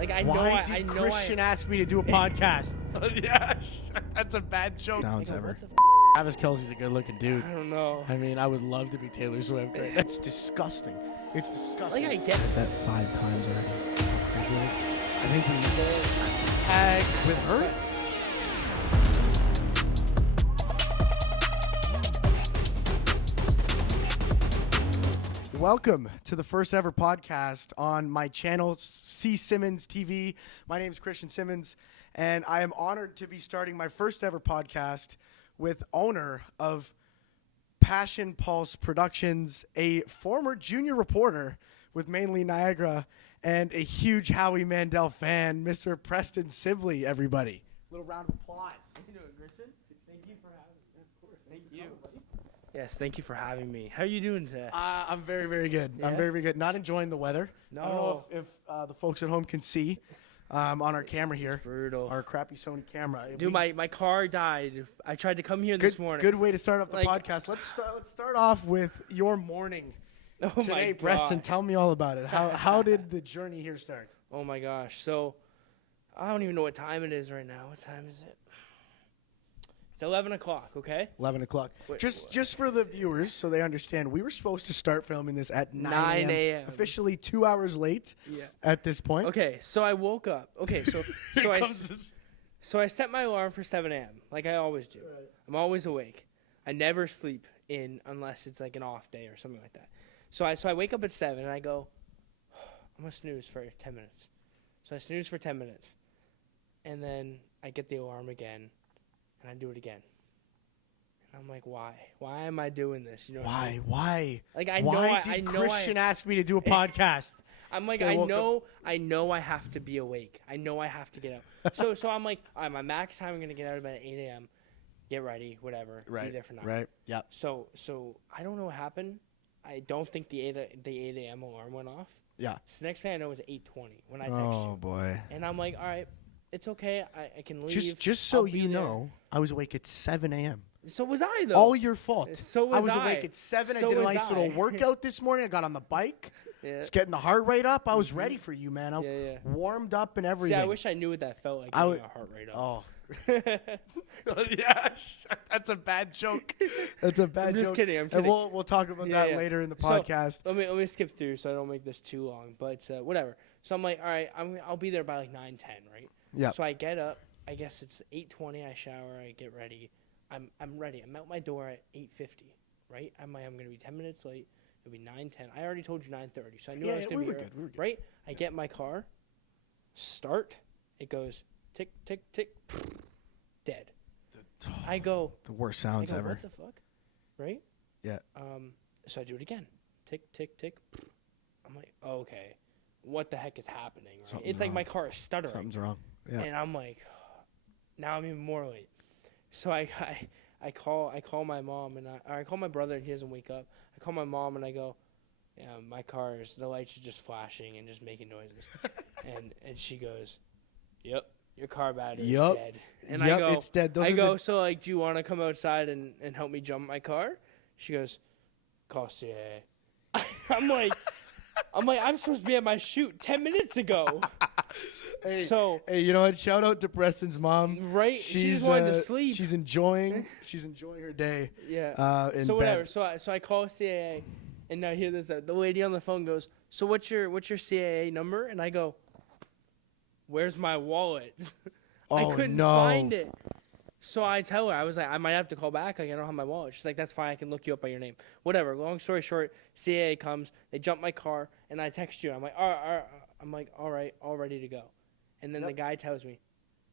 Like I Why know. did Christian ask me to do a podcast? Yeah, that's a bad joke. Sounds Like, ever. what the Travis Kelce's a good-looking dude. I don't know. I mean, I would love to be Taylor Swift. Right? That's disgusting. It's disgusting. Like I get it. that 5 times already. I think we need to tag with her. Welcome to the first ever podcast on my channel, C. Simmons TV. My name is Preston Sibley, and I am honored to be starting my first ever podcast with owner of Passion Pulse Productions, a former junior reporter with mainly Niagara, and a huge Howie Mandel fan, Mr. Preston Sibley, everybody. Little round of applause. How you doing, Christian? Thank you for having me. Of course. Thank you. Yes, thank you for having me. How are you doing today? I'm very, very good. Yeah? I'm very, very good. Not enjoying the weather. No. I don't know if the folks at home can see on our camera here. It's brutal. Our crappy Sony camera. Dude, my car died. I tried to come here this morning. Good way to start off the Like- podcast. Let's start off with your morning Oh today, my Preston. gosh. Tell me all about it. How did the journey here start? Oh my gosh. So, I don't even know what time it is right now. What time is it? It's 11 o'clock, okay? 11 o'clock. Wait, Just for the viewers, so they understand, we were supposed to start filming this at 9 9 a.m. Officially 2 hours late Yeah. at this point. Okay, so I woke up. Okay, so Here I comes this. so I set my alarm for 7 a.m. like I always do. Right. I'm always awake. I never sleep in unless it's like an off day or something like that. So I wake up at 7 and I go, I'm gonna snooze for 10 minutes. So I snooze for 10 minutes, and then I get the alarm again, and I do it again. And I'm like, why? Why am I doing this? You know what I mean? Why? Like I Why know did I know Christian ask me to do a podcast? I'm like, So I I woke know I have to be awake. I know I have to get up. so I'm like, all right, my max time I'm gonna get out of bed at 8 a.m. Get ready, whatever. Be there for 9. Right. Yep. So I don't know what happened. I don't think the 8 a.m. alarm went off. Yeah. So the next thing I know is 8:20 when I text Oh you. boy. And I'm like, all right, it's okay. I can leave. Just so I'll be you there. know, I was awake at 7 a.m. So was I though. All your fault. So I was was I. awake at 7. I So did a was nice I. little workout this morning. I got on the bike. Yeah. It's getting the heart rate up. I was ready for you, man. I Yeah. warmed up and See, everything. I wish I knew what that felt like. I Getting would- my heart rate up. Oh, Yeah, that's a bad joke. that's a bad I'm just joke. kidding. I'm And kidding. we'll talk about Yeah, that yeah. later in the So, podcast. Let me skip through so I don't make this too long. But whatever. So I'm like, all right, I'll be there by like 9:10, right? Yeah. So I get up. I guess it's 8:20. I shower. I get ready. I'm ready. I'm out my door at 8:50, right? I'm like, I'm gonna be 10 minutes late. It'll be 9:10. I already told you 9:30, so I knew I was gonna we be were early, good. We were good. right? I get in my car. Start. It goes tick tick tick. Dead. I go. The worst I sounds go, ever. what the fuck? Right? Yeah. So I do it again. Tick, tick, tick. I'm like, oh, okay. What the heck is happening? Right? Something's It's like wrong. my car is stuttering. Something's wrong. Yeah. And I'm like, now I'm even more late. So I call my mom or I call my brother and he doesn't wake up. I call my mom and I go, yeah, the lights are just flashing and just making noises. and she goes, yep. Your car battery is Yup. dead. And Yep, I go, it's dead. Those I are go, the- so like, do you want to come outside and help me jump my car? She goes, call CAA. I'm supposed to be at my shoot 10 minutes ago. Hey, So, hey, you know what? Shout out to Preston's mom. right? She just wanted to sleep. She's enjoying her day. Yeah. In So whatever. bed. So I call CAA, and I hear this. The lady on the phone goes, "So what's your CAA number?" And I go, "Where's my wallet?" I Oh, couldn't no. find it. So I tell her, I was like, I might have to call back. Like, I don't have my wallet. She's like, that's fine. I can look you up by your name. Whatever. Long story short, CAA comes. They jump my car, and I text you. I'm like, all right, all ready to go. And then the guy tells me,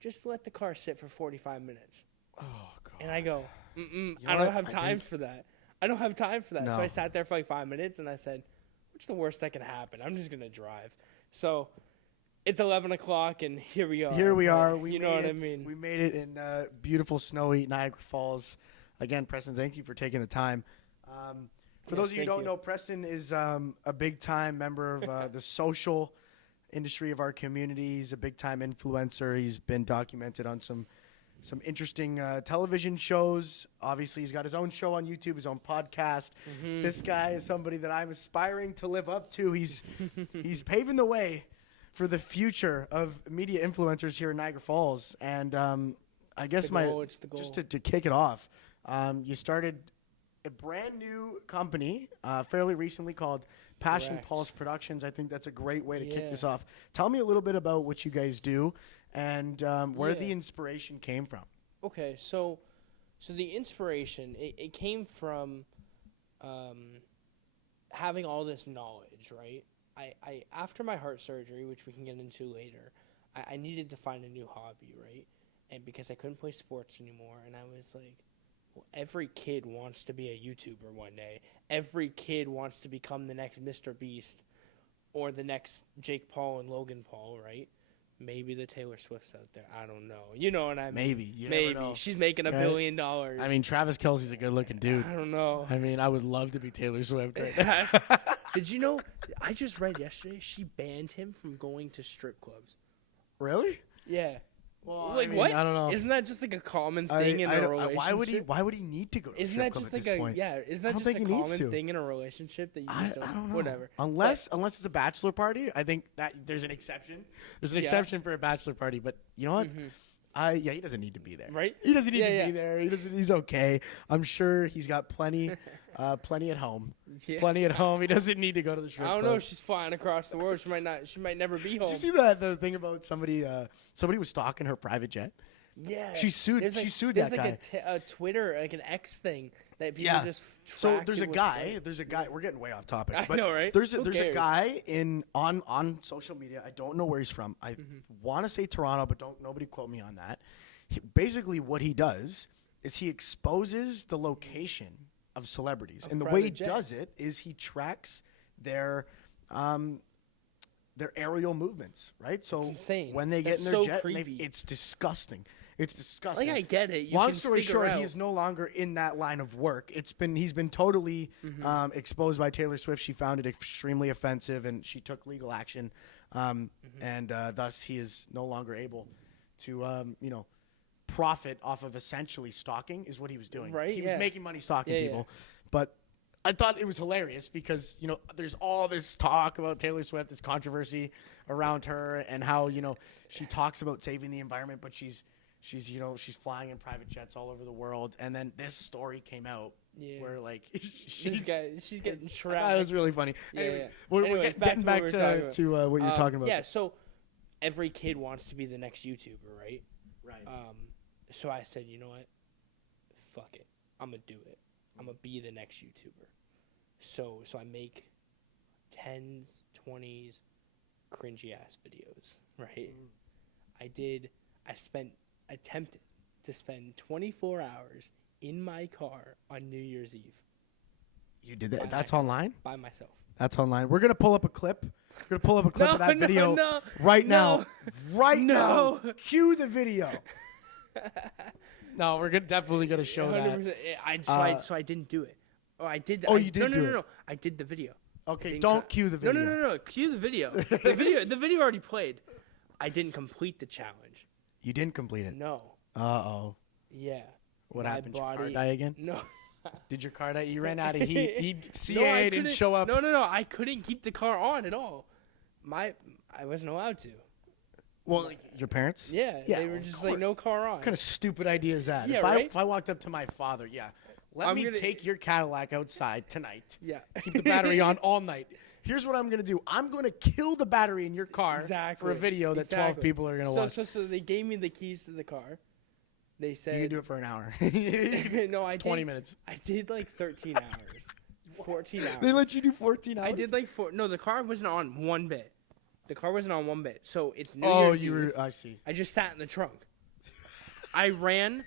just let the car sit for 45 minutes. Oh God. And I go, I know don't what? have I time think- for that. I don't have time for that. No. So I sat there for like 5 minutes, and I said, what's the worst that can happen? I'm just going to drive. So it's 11 o'clock, and here we are. Here we are. You know what I mean? We made it in beautiful, snowy Niagara Falls. Again, Preston, thank you for taking the time. For those of you who don't know, Preston is a big-time member of the social industry of our community. He's a big-time influencer. He's been documented on some interesting television shows. Obviously, he's got his own show on YouTube, his own podcast. This guy is somebody that I'm aspiring to live up to. He's paving the way for the future of media influencers here in Niagara Falls. And I guess It's the goal. just to kick it off, you started a brand new company fairly recently called Passion Correct. Pulse Productions. I think that's a great way to kick Yeah. this off. Tell me a little bit about what you guys do and where Yeah. the inspiration came from. Okay, so the inspiration it came from having all this knowledge, right? I after my heart surgery, which we can get into later, I needed to find a new hobby, right? And because I couldn't play sports anymore, and I was like, well, every kid wants to be a YouTuber one day. Every kid wants to become the next Mr. Beast or the next Jake Paul and Logan Paul, right? Maybe the Taylor Swift's out there. I don't know. You know what I mean? Maybe. You Maybe. never know. She's making $1 Right? billion. I mean, Travis Kelce's a good-looking dude. I don't know. I mean, I would love to be Taylor Swift right now. Did you know? I just read yesterday she banned him from going to strip clubs. Really? Yeah. Well, Like what? I don't know. Isn't that just like a common thing in a relationship? Why would he need to go to a Isn't strip that club just at like this a point? yeah? Isn't I that don't just think a he needs common to. thing in a relationship that you I just don't know. Whatever. Unless it's a bachelor party, I think that there's an exception. There's an Yeah. exception for a bachelor party, but you know what? He doesn't need to be there. Right? He doesn't need Yeah, to yeah. be there. He's okay. I'm sure he's got plenty at home. Yeah. Plenty at home. He doesn't need to go to the strip I don't club. know. She's flying across the world. She might not. She might never be home. Did you see the thing about somebody was stalking her private jet? Yeah. She sued- There's she sued there's that like guy. a Twitter, like an X thing that people Yeah. just. So track there's it a with guy. like- There's a guy. We're getting way off topic. I but know, right? There's Who a cares? guy on social media. I don't know where he's from. I want to say Toronto, but nobody quote me on that. Basically, what he does is he exposes the location of celebrities, Of and the way he private does jets. it is he tracks their aerial movements. Right. So insane. when they get That's in their so jet, creepy. it's disgusting. It's disgusting. Like I get it. You Long can story figure short, out. he is no longer in that line of work. He's been totally exposed by Taylor Swift. She found it extremely offensive, and she took legal action, and thus he is no longer able to profit off of essentially stalking is what he was doing. Right, He yeah. was making money stalking Yeah, yeah. people, but I thought it was hilarious because there's all this talk about Taylor Swift, this controversy around her, and how she talks about saving the environment, but she's flying in private jets all over the world, and then this story came out Yeah. where like she's getting that trapped. was really funny. Yeah, Anyways, yeah. we're Anyways, getting back what we were to talking what you're talking about. Yeah, so every kid wants to be the next YouTuber, right? Right. So I said, you know what? Fuck it. I'm going to do it. I'm going to be the next YouTuber. So I make 10s, 20s, cringy ass videos, right? Attempted to spend 24 hours in my car on New Year's Eve You did that. by That's myself. online. By myself. That's online. We're gonna pull up a clip. We're gonna pull up a clip of that No, video no, right no. now. Right No. now. Cue the video. No, we're definitely gonna show that. 100%. So I didn't do it. Oh, I did. Oh, you did do it. No. I did the video. Okay, Didn't don't co- cue the video. No. Cue the video. The video already played. I didn't complete the challenge. You didn't complete it. No. Uh-oh. Yeah. What My happened? Your car body- die again? No. Did your car die? You ran out of heat. I CA didn't couldn't- show up. No. I couldn't keep the car on at all. I wasn't allowed to. Well, like, your parents? Yeah. Yeah, They were of just like, course. no car on. What kind of stupid idea is that? Yeah, if right? if I walked up to my father, let I'm me gonna- take your Cadillac outside tonight. Yeah. Keep the battery on all night. Here's what I'm going to do. I'm going to kill the battery in your car Exactly. for a video that 12 Exactly. people are going to watch. So they gave me the keys to the car. They said You can do it for an hour. no, I did 20 minutes. I did like 13 hours. 14 hours. They let you do 14 hours? I did like no, the car wasn't on one bit. The car wasn't on one bit. So it's New Oh, Year's you Eve. were. I see. I just sat in the trunk. I ran.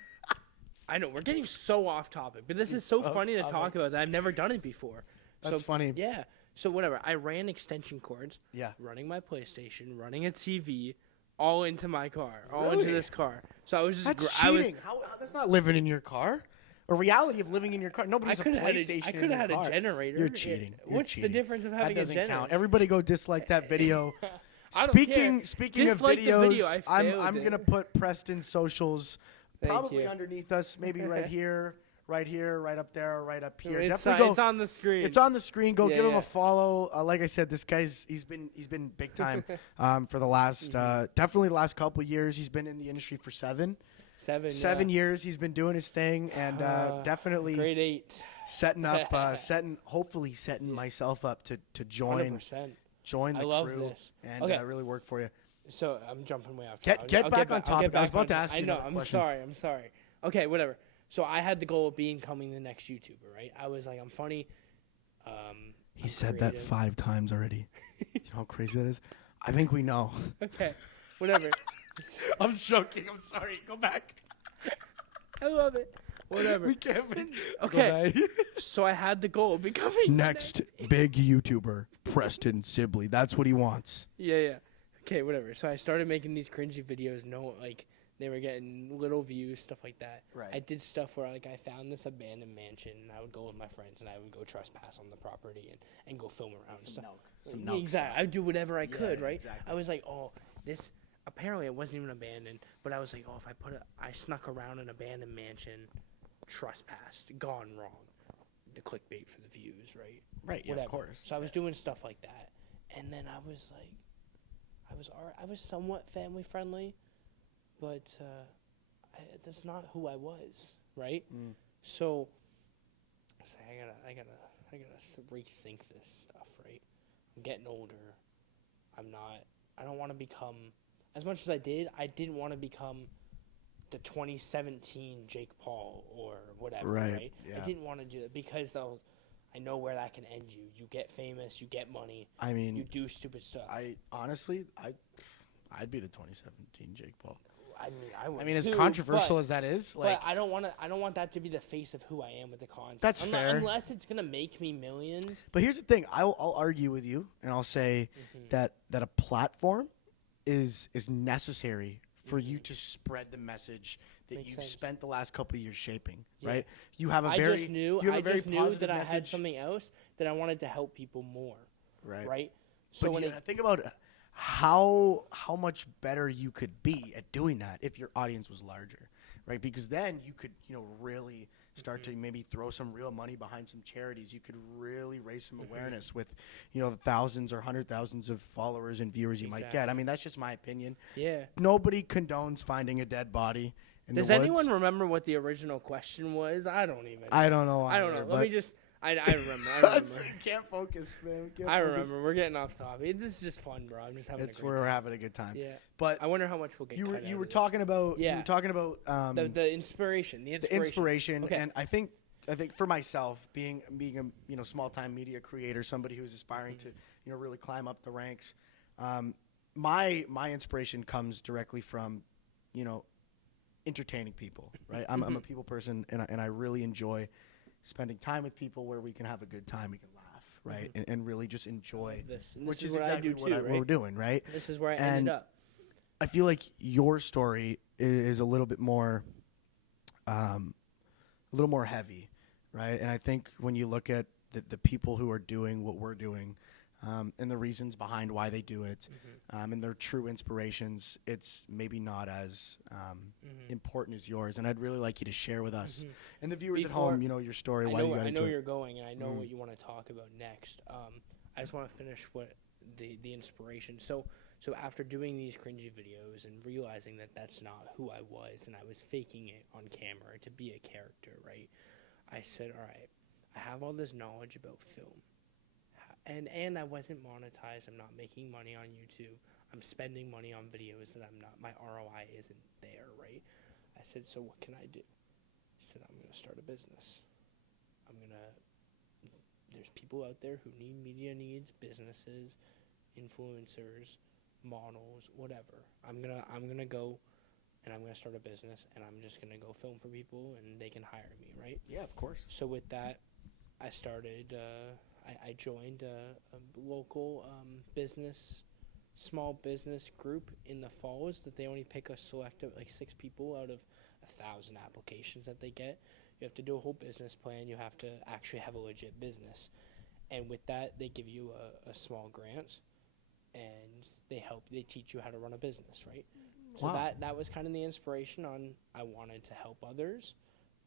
I know we're getting so off topic, but this is so off funny to topic. talk about that I've never done it before. That's funny. Yeah. So whatever. I ran extension cords. Yeah. Running my PlayStation, running a TV, all into my car, all Really? into this car. So I was just. That's I was. cheating. How, that's not living in your car. A reality of living in your car. I Nobody's a could have had PlayStation. I could have had a generator. You're cheating. You're What's cheating. the difference of That having a doesn't generator? count. Everybody go dislike that video. I don't Speaking care. of Dislike the videos, video. I I'm failed I'm it. gonna put Preston's socials Thank probably you. underneath us, maybe right here, right here, right up there, or right up here. It's on the screen. It's on the screen. Go give him Yeah. a follow. Like I said, this guy's he's been big time for the last definitely the last couple of years. He's been in the industry for 7 years. He's been doing his thing, and definitely grade 8. setting up, hopefully setting myself up to join 100%. join the I love crew this. and Okay. Really work for you. So I'm jumping way off. Get back on topic. I was about to ask you I know. another I'm question. sorry. I'm sorry. Okay, whatever. So I had the goal of becoming the next YouTuber, right? I was like, I'm funny. He said that 5 times already. You know how crazy that is? I think we know. Okay, whatever. I'm joking. I'm sorry. Go back. I love it. Whatever. We can't. Okay. So I had the goal of becoming Next big YouTuber, Preston Sibley. That's what he wants. Yeah. Okay, whatever. So I started making these cringy videos. They were getting little views, stuff like that. Right. I did stuff where I found this abandoned mansion, and I would go with my friends, and I would go trespass on the property and go film around and stuff. Some milk Exactly. stuff. I would do whatever I could, yeah, right? exactly. I was like, oh, this. Apparently, it wasn't even abandoned, but I was like, oh, if I snuck around an abandoned mansion, trespassed, gone wrong, the clickbait for the views, right? Right. Yeah, Whatever. of course. So I was doing stuff like that, and then I was like, I was somewhat family friendly, but that's not who I was, right? So I was like, I gotta rethink this stuff, right? I'm getting older. I don't want to become, as much as I didn't want to become the 2017 Jake Paul or whatever, right? Yeah. I didn't want to do that because I know where that can end you. You get famous, you get money. I mean, you do stupid stuff. I'd be the 2017 Jake Paul. I mean, as too, controversial as that is, but I don't want that to be the face of who I am with the content. That's fair. Unless it's gonna make me millions. But here's the thing: I'll argue with you, and I'll say that a platform is necessary for you to spread the message that Makes you've sense. spent the last couple of years shaping. Yeah. Right? You have a I very just knew that I had something else that I wanted to help people more. Right. So But think about how much better you could be at doing that if your audience was larger, right? Because then you could, really start to maybe throw some real money behind some charities. You could really raise some awareness with, the thousands or 100,000s of followers and viewers you might get. I mean, that's just my opinion. Yeah. Nobody condones finding a dead body in Does the woods. anyone remember what the original question was? I don't even. I don't know. I don't know. either, Let me just. I remember. Can't focus, man. I remember. We're getting off topic. This is just fun, bro. I'm just having. It's a where great we're time. having a good time. Yeah. But I wonder how much we'll get. you cut were out of this. talking about Yeah. you were talking about the inspiration. The inspiration, Okay. and I think for myself, being a small time media creator, somebody who's aspiring to really climb up the ranks, my inspiration comes directly from entertaining people. Right, I'm a people person, and I really enjoy spending time with people where we can have a good time, we can laugh, right, and really just enjoy. This. And Which this is what exactly I do what too, right? we're doing, right? This is where I And ended up. I feel like your story is a little bit more, heavy, right? And I think when you look at the people who are doing what we're doing, and the reasons behind why they do it, and their true inspirations, it's maybe not as important as yours. And I'd really like you to share with us and the viewers at home, your story, why you got I know into it. you're going, and I know what you want to talk about next. I just want to finish what the inspiration. So after doing these cringy videos and realizing that that's not who I was, and I was faking it on camera to be a character, right? I said, all right, I have all this knowledge about film. And I wasn't monetized. I'm not making money on YouTube. I'm spending money on videos that I'm not. My ROI isn't there, right? I said, so what can I do? I said, I'm going to start a business. There's people out there who need media needs, businesses, influencers, models, whatever. I'm gonna go, and I'm gonna start a business, and I'm just gonna go film for people, and they can hire me, right? Yeah, of course. So with that, I started. I joined a local small business group in the falls that they only pick a selective 6 people out of 1,000 applications that they get. You have to do a whole business plan. You have to actually have a legit business, and with that, they give you a small grant, and they teach you how to run a business, right? Wow. So that was kind of the inspiration on I wanted to help others,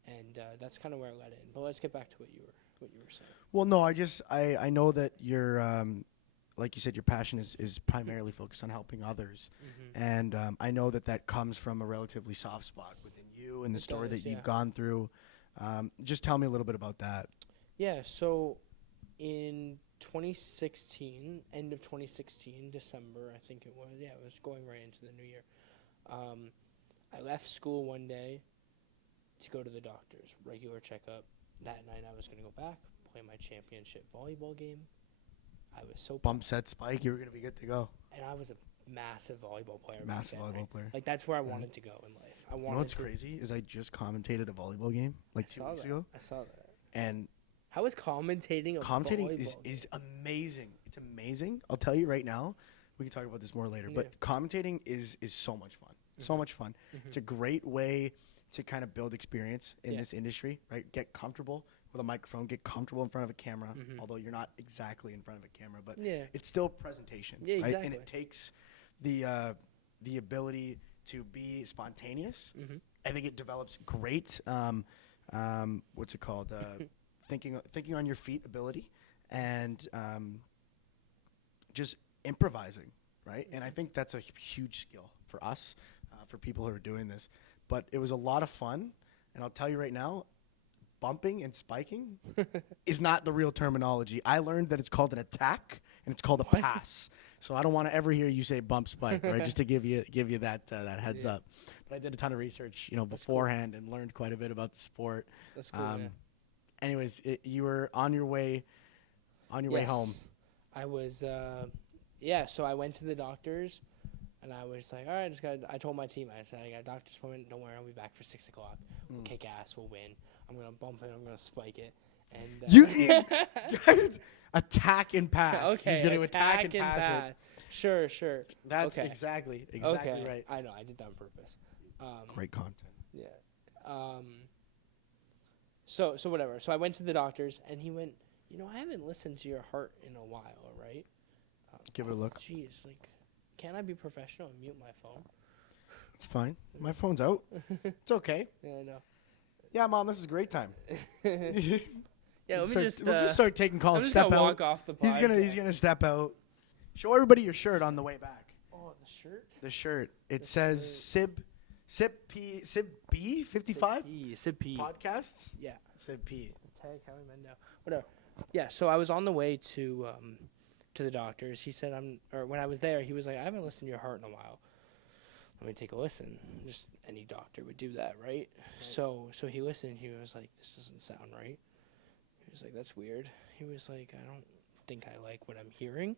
and that's kind of where I led in. But let's get back to what you were saying. Well, no, I know that your like you said, your passion is primarily focused on helping others, and I know that comes from a relatively soft spot within you and the story that you've gone through. Just tell me a little bit about that. Yeah. So in 2016, end of 2016, December, I think it was. Yeah, it was going right into the new year. I left school one day to go to the doctor's regular checkup. That night, I was going to go back, play my championship volleyball game. I was so bump, set, spike. You were going to be good to go. And I was a massive volleyball player. Massive volleyball player. Like, that's where I wanted to go in life. You know what's crazy is I just commentated a volleyball game like 2 weeks ago. I saw that. And how is commentating volleyball is amazing. It's amazing. I'll tell you right now. We can talk about this more later. Yeah. But commentating is so much fun. So much fun. It's a great way to kind of build experience in this industry, right? Get comfortable with a microphone, get comfortable in front of a camera, although you're not exactly in front of a camera, but it's still prepresentation, right? Exactly. And it takes the ability to be spontaneous. I think it develops great, what's it called? Thinking on your feet ability and just improvising, right? And I think that's a huge skill for us, for people who are doing this. But it was a lot of fun, and I'll tell you right now, bumping and spiking is not the real terminology. I learned that it's called an attack and it's called a pass. So I don't want to ever hear you say bump spike, right? Just to give you that heads up. But I did a ton of research, beforehand and learned quite a bit about the sport. That's cool. Anyways, you were on your way way home. I was so I went to the doctor's. And I was like, all right, I told my team, I said, I got a doctor's appointment. Don't worry, I'll be back for 6 o'clock. We'll kick ass. We'll win. I'm going to bump it. I'm going to spike it. And attack and pass. Okay, he's going to attack and pass it. Sure. That's exactly right. I know. I did that on purpose. Great content. Yeah. So whatever. So I went to the doctor's, and he went, I haven't listened to your heart in a while, right? Give it a look. Jeez, can't I be professional and mute my phone? It's fine. My phone's out. It's okay. Yeah, I know. Yeah, Mom, this is a great time. Yeah, we'll just start taking calls. I'm just step gonna out. Walk off the podcast. He's gonna step out. Show everybody your shirt on the way back. Oh, the shirt. The shirt. It says Sib B 55. Sib P podcasts. Yeah. Sib P. Tag Howie Mendo. Whatever. Yeah. So I was on the way to the doctor's. He said when I was there, he was like, I haven't listened to your heart in a while. Let me take a listen. Just any doctor would do that, right? So he listened. He was like, this doesn't sound right. He was like, that's weird. He was like, I don't think I like what I'm hearing.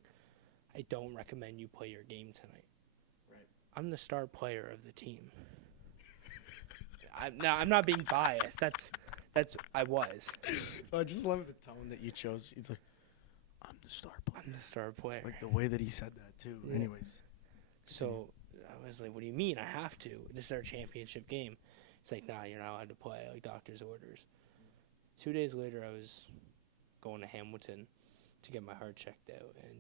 I don't recommend you play your game tonight. Right. I'm the star player of the team. I'm not being biased. I was. So I just love the tone that you chose. He's like, I'm the star player. Like the way that he said that too. Yeah. Anyways. So I was like, what do you mean? I have to. This is our championship game. It's like, nah, you're not allowed to play. Like doctor's orders. 2 days later, I was going to Hamilton to get my heart checked out, and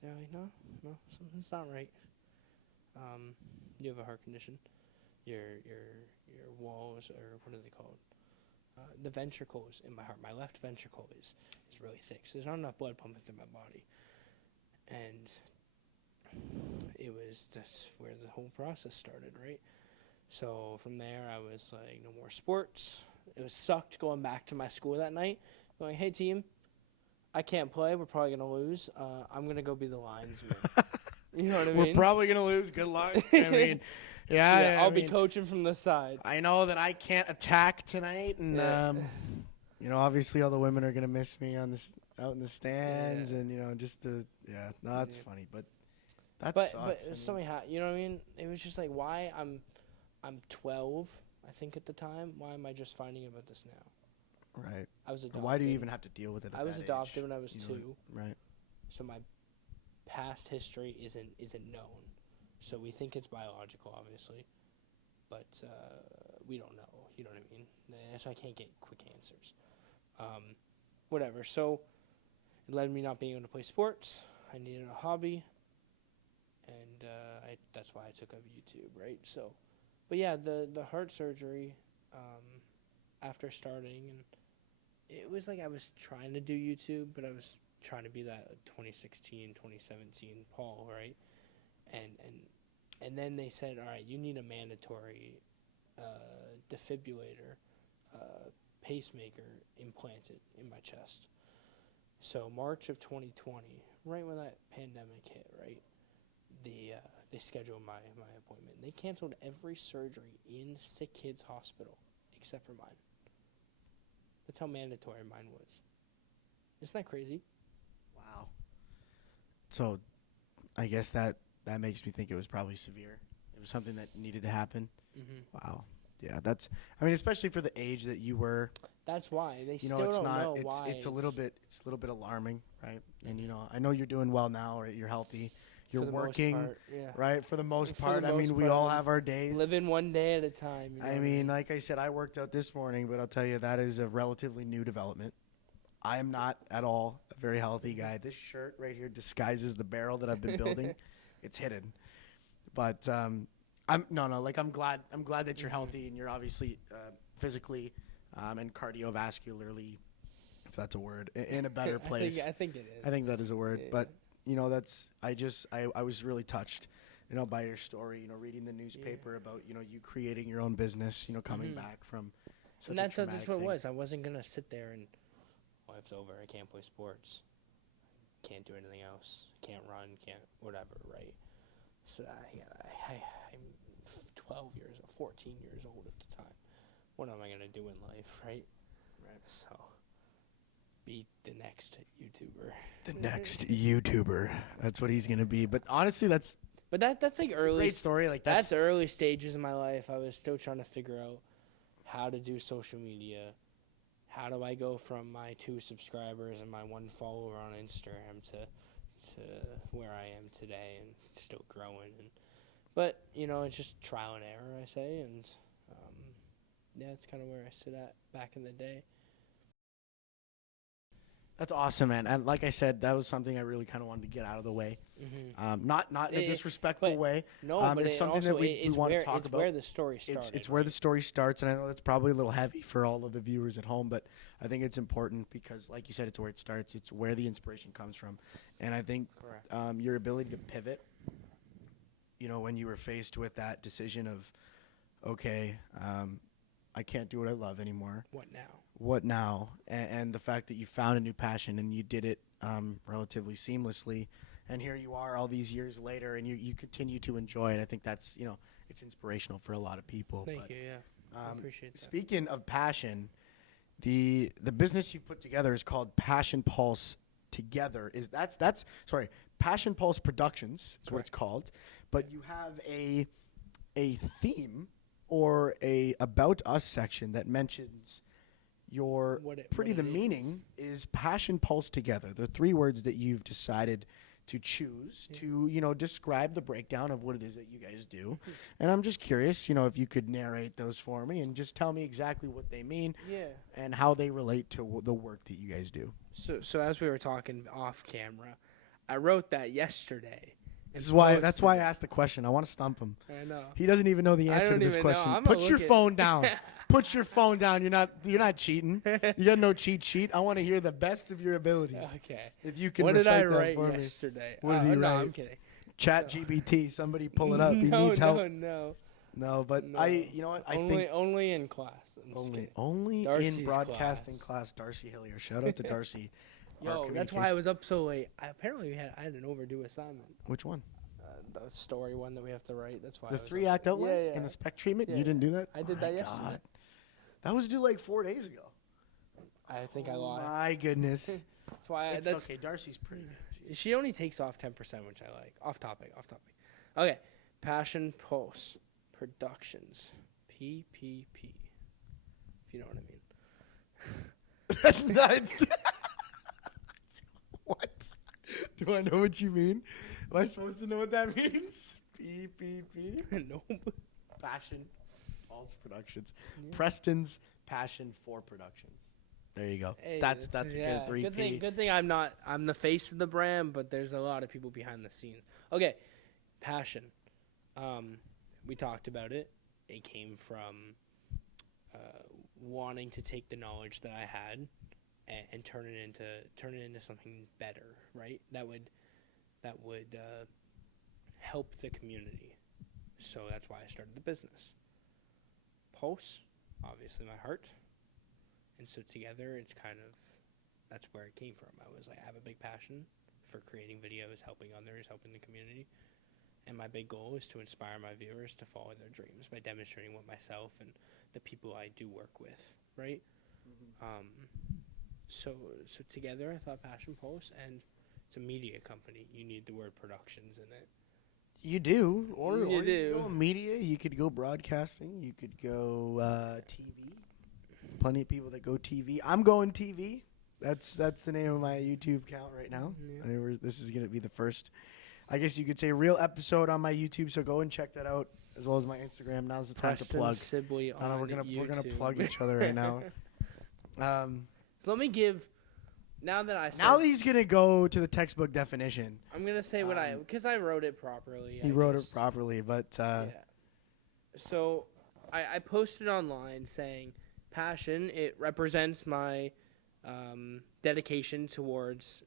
they're like, no, something's not right. You have a heart condition. Your walls, or what are they called? The ventricles in my heart. My left ventricle is really thick, so there's not enough blood pumping through my body. And that's where the whole process started, right? So from there, I was like, no more sports. It was sucked going back to my school that night, going, hey, team, I can't play. We're probably going to lose. I'm going to go be the linesman. You know what I mean? We're probably going to lose. Good luck. I mean, I'll be coaching from the side. I know that I can't attack tonight, and obviously all the women are going to miss me out in the stands, and that's funny, but that sucks. But somehow, you know what I mean? It was just like, why I'm 12, I think at the time. Why am I just finding out about this now? Right. I was adopted. Why do you even have to deal with it? I was adopted when I was 2. Right. So my past history isn't known. So we think it's biological, obviously, but we don't know. You know what I mean? So I can't get quick answers. Whatever. So it led me not being able to play sports. I needed a hobby, and that's why I took up YouTube, right? So, but yeah, the heart surgery after starting, and it was like I was trying to do YouTube, but I was trying to be that 2016, 2017 Paul, right? And then they said, all right, you need a mandatory defibrillator, pacemaker implanted in my chest. So March of 2020, right when that pandemic hit, right? They scheduled my appointment. They canceled every surgery in Sick Kids Hospital except for mine. That's how mandatory mine was. Isn't that crazy? Wow. So I guess that makes me think it was probably severe. It was something that needed to happen. Mm-hmm. Wow. Yeah, especially for the age that you were. That's why they You know, still it's don't not. know It's why. it's a little bit alarming, right? And I know you're doing well now, right? You're healthy. You're for the most working, part, yeah. right? For the most For part. the I mean, most we part, all have our days. Living one day at a time. You know I what mean, like I said, I worked out this morning, but I'll tell you that is a relatively new development. I am not at all a very healthy guy. This shirt right here disguises the barrel that I've been building. It's hidden. But I'm glad that you're healthy and you're obviously physically and cardiovascularly, if that's a word, in a better place. I think it is. I think that is a word. Yeah. But I was really touched, by your story, reading the newspaper about, you creating your own business, coming back from such And a that's traumatic what it thing. was. I wasn't going to sit there and, life's over. I can't play sports. Can't do anything else. Can't run. Can't whatever, right? So I'm 14 years old at the time. What am I going to do in life, right? Right. So, be the next YouTuber. The next YouTuber. That's what he's going to be. But honestly, that's that's like a early. great story. Like That's early stages of my life. I was still trying to figure out how to do social media. How do I go from my 2 subscribers and my 1 follower on Instagram to where I am today and still growing? But it's just trial and error, I say, and it's kind of where I sit at back in the day. That's awesome, man. And like I said, that was something I really kind of wanted to get out of the way. Mm-hmm. Not in a disrespectful way. No, but it's something that we want to talk about. It's where the story started. It's where the story starts, and I know that's probably a little heavy for all of the viewers at home, but I think it's important because, like you said, it's where it starts. It's where the inspiration comes from. And I think your ability to pivot, when you were faced with that decision of, okay, I can't do what I love anymore. What now? And the fact that you found a new passion and you did it relatively seamlessly, and here you are all these years later, and you continue to enjoy it. I think that's it's inspirational for a lot of people. Thank you. Yeah, I appreciate that. Speaking of passion, the business you put together is called Passion Pulse Together. Passion Pulse Productions is what it's called, but you have a theme or a About Us section that mentions the meaning is Passion Pulse Together. The 3 words that you've decided to choose to, describe the breakdown of what it is that you guys do. And I'm just curious, if you could narrate those for me and just tell me exactly what they mean and how they relate to the work that you guys do. So as we were talking off camera, I wrote that yesterday. That's why I asked the question. I want to stump him. I know. He doesn't even know the answer to this question. Put your phone down. Put your phone down. You're not cheating. You got no cheat sheet. I want to hear the best of your abilities. Okay. If you can what did I recite that write for me. yesterday? What did you no, write? I'm kidding. Chat GBT. Somebody pull it up. He needs help. No, but No. you know what? I think only in class. I'm just kidding. only Darcy's in broadcasting class. Darcy Hillier. Shout out to Darcy. Yo, that's why I was up so late. I had an overdue assignment. Which one? The story one that we have to write. That's why. The 3-act outline and the spec treatment. Yeah. You didn't do that. I did that yesterday. God. That was due like 4 days ago. I think I lied. My goodness. That's why. It's okay. Darcy's pretty good. She only takes off 10%, which I like. Off topic. Okay. Passion Pulse Productions. PPP. If you know what I mean. That's what? Do I know what you mean? Am I supposed to know what that means? PPP? Nope. Passion Pulse Productions. Yeah. Preston's Passion for Productions. There you go. Hey, that's a good 3P. Good thing I'm the face of the brand, but there's a lot of people behind the scenes. Okay. Passion. We talked about it. It came from wanting to take the knowledge that I had and turn it into something better, right? That would help the community. So that's why I started the business. Pulse, obviously my heart, and so together that's where it came from. I was like, I have a big passion for creating videos, helping others, helping the community. And my big goal is to inspire my viewers to follow their dreams by demonstrating what myself and the people I do work with, right? So together I thought Passion Pulse, and it's a media company. You need the word productions in it. You do, or You you do. could go media. You could go broadcasting. You could go TV. Plenty of people that go TV. I'm going TV. That's the name of my YouTube account right now. Yeah. This is gonna be the first, I guess you could say, real episode on my YouTube. So go and check that out, as well as my Instagram. Now's the time to Preston plug. Sibley I know on we're gonna YouTube. plug each other right now. So let me give. Now that I said, Now that he's gonna go to the textbook definition. I'm gonna say what because I wrote it properly. He wrote it properly, but Yeah. So I posted online saying passion. It represents my dedication towards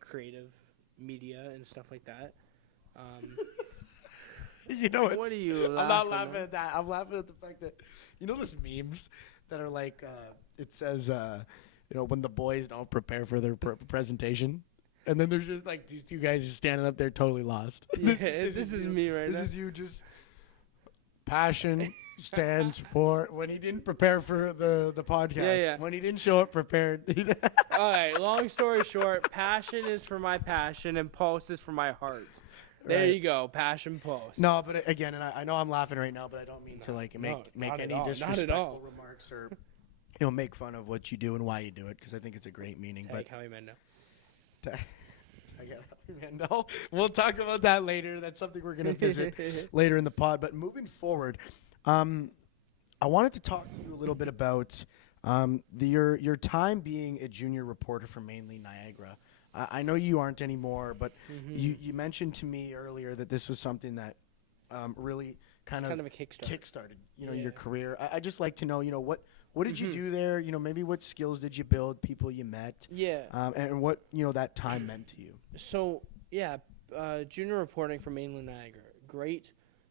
creative media and stuff like that. you know, What are you I'm not laughing laughing at? at that. I'm laughing at the fact that, you know, those memes that are like, it says, when the boys don't prepare for their presentation, and then there's just like these two guys just standing up there totally lost. Yeah, this is you. me right now. This is you just. Passion stands for when he didn't prepare for the podcast. Yeah. When he didn't show up prepared. All right. Long story short, passion is for my passion, and pulse is for my heart. There Right. you go. Passion pulse. No, but again, and I know I'm laughing right now, but I don't mean to like make not at any all. Not at disrespectful all. remarks or make fun of what you do and why you do it, because I think it's a great meaning. Tag Howie Mendo. I get Mendo. We'll talk about that later. That's something we're gonna visit later in the pod. But moving forward, I wanted to talk to you a little bit about your time being a junior reporter for mainly Niagara. I know you aren't anymore, but you mentioned to me earlier that this was something that really kind of a kickstart. kickstarted, your career. I just like to know, what did you do there? Maybe what skills did you build, people you met, Yeah. and what that time meant to you. So yeah, junior reporting for mainland Niagara, great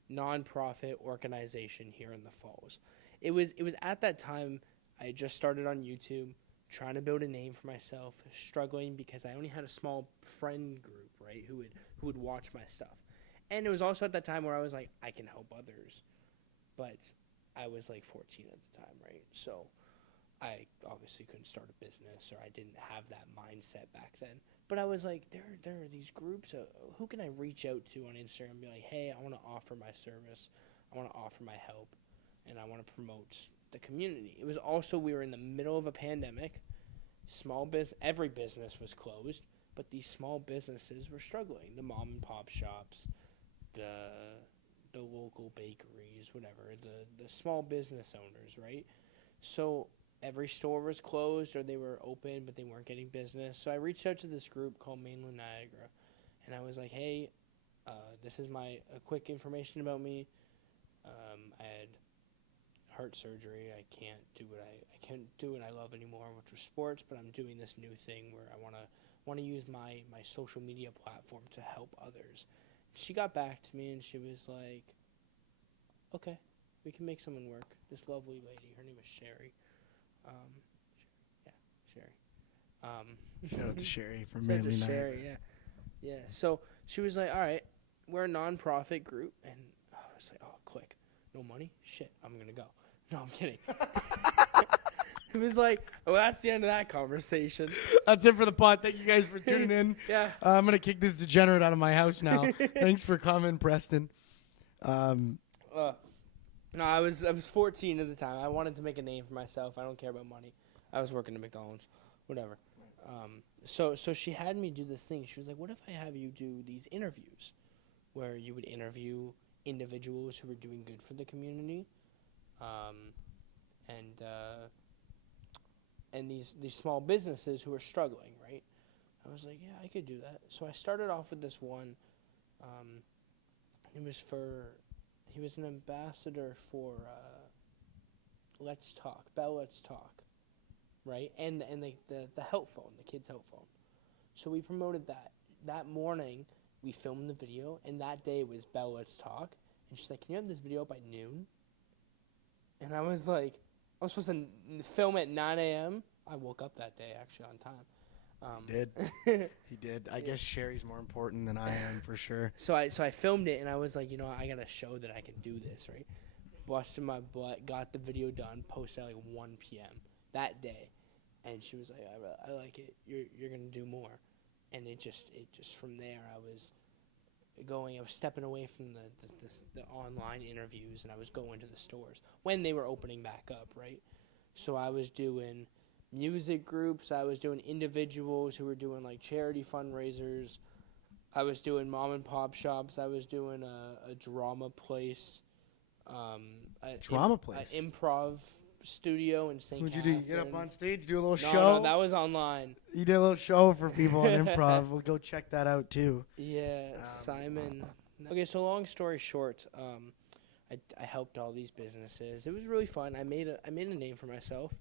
nonprofit organization here in the Falls. It was at that time I just started on YouTube, trying to build a name for myself, struggling because I only had a small friend group, right, who would watch my stuff. And it was also at that time where I was like, I can help others. But I was like 14 at the time, right? So I obviously couldn't start a business, or I didn't have that mindset back then. But I was like, there are these groups. Who can I reach out to on Instagram and be like, hey, I want to offer my service. I want to offer my help. And I want to promote the community. It was also, we were in the middle of a pandemic. Every business was closed, but these small businesses were struggling. The mom and pop shops, the local bakeries, whatever, the small business owners, right? So every store was closed, or they were open, but they weren't getting business. So I reached out to this group called Mainland Niagara, and I was like, hey, this is a quick information about me. I had heart surgery. I can't do what I love anymore, which was sports, but I'm doing this new thing where I want to use my social media platform to help others. She got back to me and she was like, okay, we can make someone work. This lovely lady, her name was Sherry. Sherry. Shout out to Sherry from Shout out Manly to Niagara. Sherry, yeah. So she was like, all right, we're a nonprofit group. And I was like, oh, click. No money? Shit, I'm going to go. No, I'm kidding. It was like, well, that's the end of that conversation. That's it for the pod. Thank you guys for tuning in. Yeah. I'm going to kick this degenerate out of my house now. Thanks for coming, Preston. No, I was 14 at the time. I wanted to make a name for myself. I don't care about money. I was working at McDonald's, whatever. So she had me do this thing. She was like, what if I have you do these interviews where you would interview individuals who were doing good for the community, and these small businesses who are struggling, right? I was like, yeah, I could do that. So I started off with this one. He was an ambassador for Let's Talk, Bell Let's Talk, right? And the help phone, the kid's help phone. So we promoted that. That morning, we filmed the video, and that day was Bell Let's Talk. And she's like, can you have this video by noon? And I was like, I was supposed to film at 9 a.m. I woke up that day, actually, on time. He did. He did. I guess Sherry's more important than I am, for sure. So I filmed it, and I was like, you know, I got to show that I can do this, right? Busted my butt, got the video done, posted at like 1 p.m. that day. And she was like, I like it. You're going to do more. And it just from there, I was stepping away from the online interviews, and I was going to the stores when they were opening back up, right? So I was doing music groups. I was doing individuals who were doing like charity fundraisers. I was doing mom and pop shops. I was doing a drama place. Drama place? An improv studio in St. What'd you Catherine. do? You get up on stage, do a little show? No, that was online. You did a little show for people on improv. We'll go check that out, too. Yeah, Simon. Okay, so long story short, I helped all these businesses. It was really fun. I made a name for myself,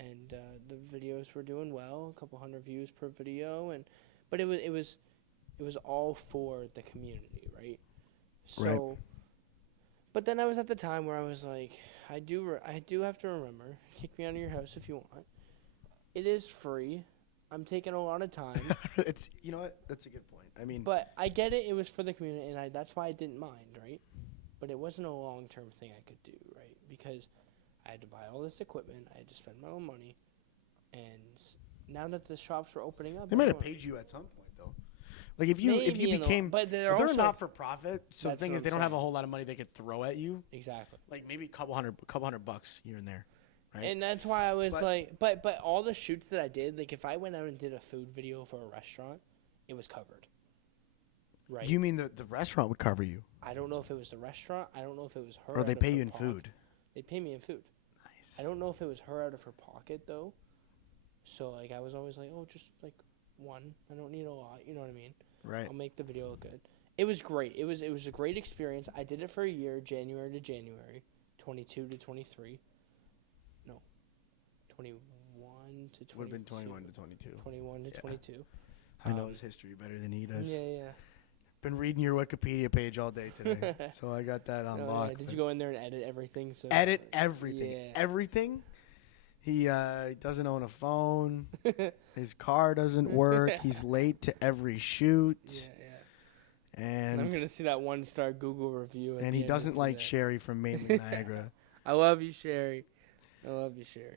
and the videos were doing well, a couple hundred views per video, but it was all for the community, right? So, right. But then I was at the time where I was like, I do have to remember, kick me out of your house if you want. It is free. I'm taking a lot of time. You know what? That's a good point. I mean, but I get it. It was for the community, and that's why I didn't mind, right? But it wasn't a long-term thing I could do, right? Because I had to buy all this equipment. I had to spend my own money. And now that the shops were opening up, they might have paid you at some point, though. Like if you became, but they're a not-for-profit. So the thing is, they don't saying. have a whole lot of money they could throw at you. Exactly. Like maybe a couple hundred bucks here and there, right? And that's why I was but all the shoots that I did, like if I went out and did a food video for a restaurant, it was covered. Right. You mean the restaurant would cover you? I don't know if it was the restaurant. I don't know if it was her. Or they pay you in food. They pay me in food. Nice. I don't know if it was her out of her pocket though. So like I was always like, oh, just like one. I don't need a lot. You know what I mean? Right. I'll make the video look good. It was great. It was a great experience. I did it for a year, January to January, 22 to 23. No, 21 to 22. Would have been 21 to 22. 21 to 22. I know his history better than he does. Yeah. Been reading your Wikipedia page all day today, so I got that unlocked. Yeah. Did you go in there and edit everything? So edit everything. Yeah. Everything. He doesn't own a phone. His car doesn't work. He's late to every shoot. Yeah. And I'm gonna see that 1-star Google review. And he doesn't like Sherry from mainland Niagara. I love you, Sherry. I love you, Sherry.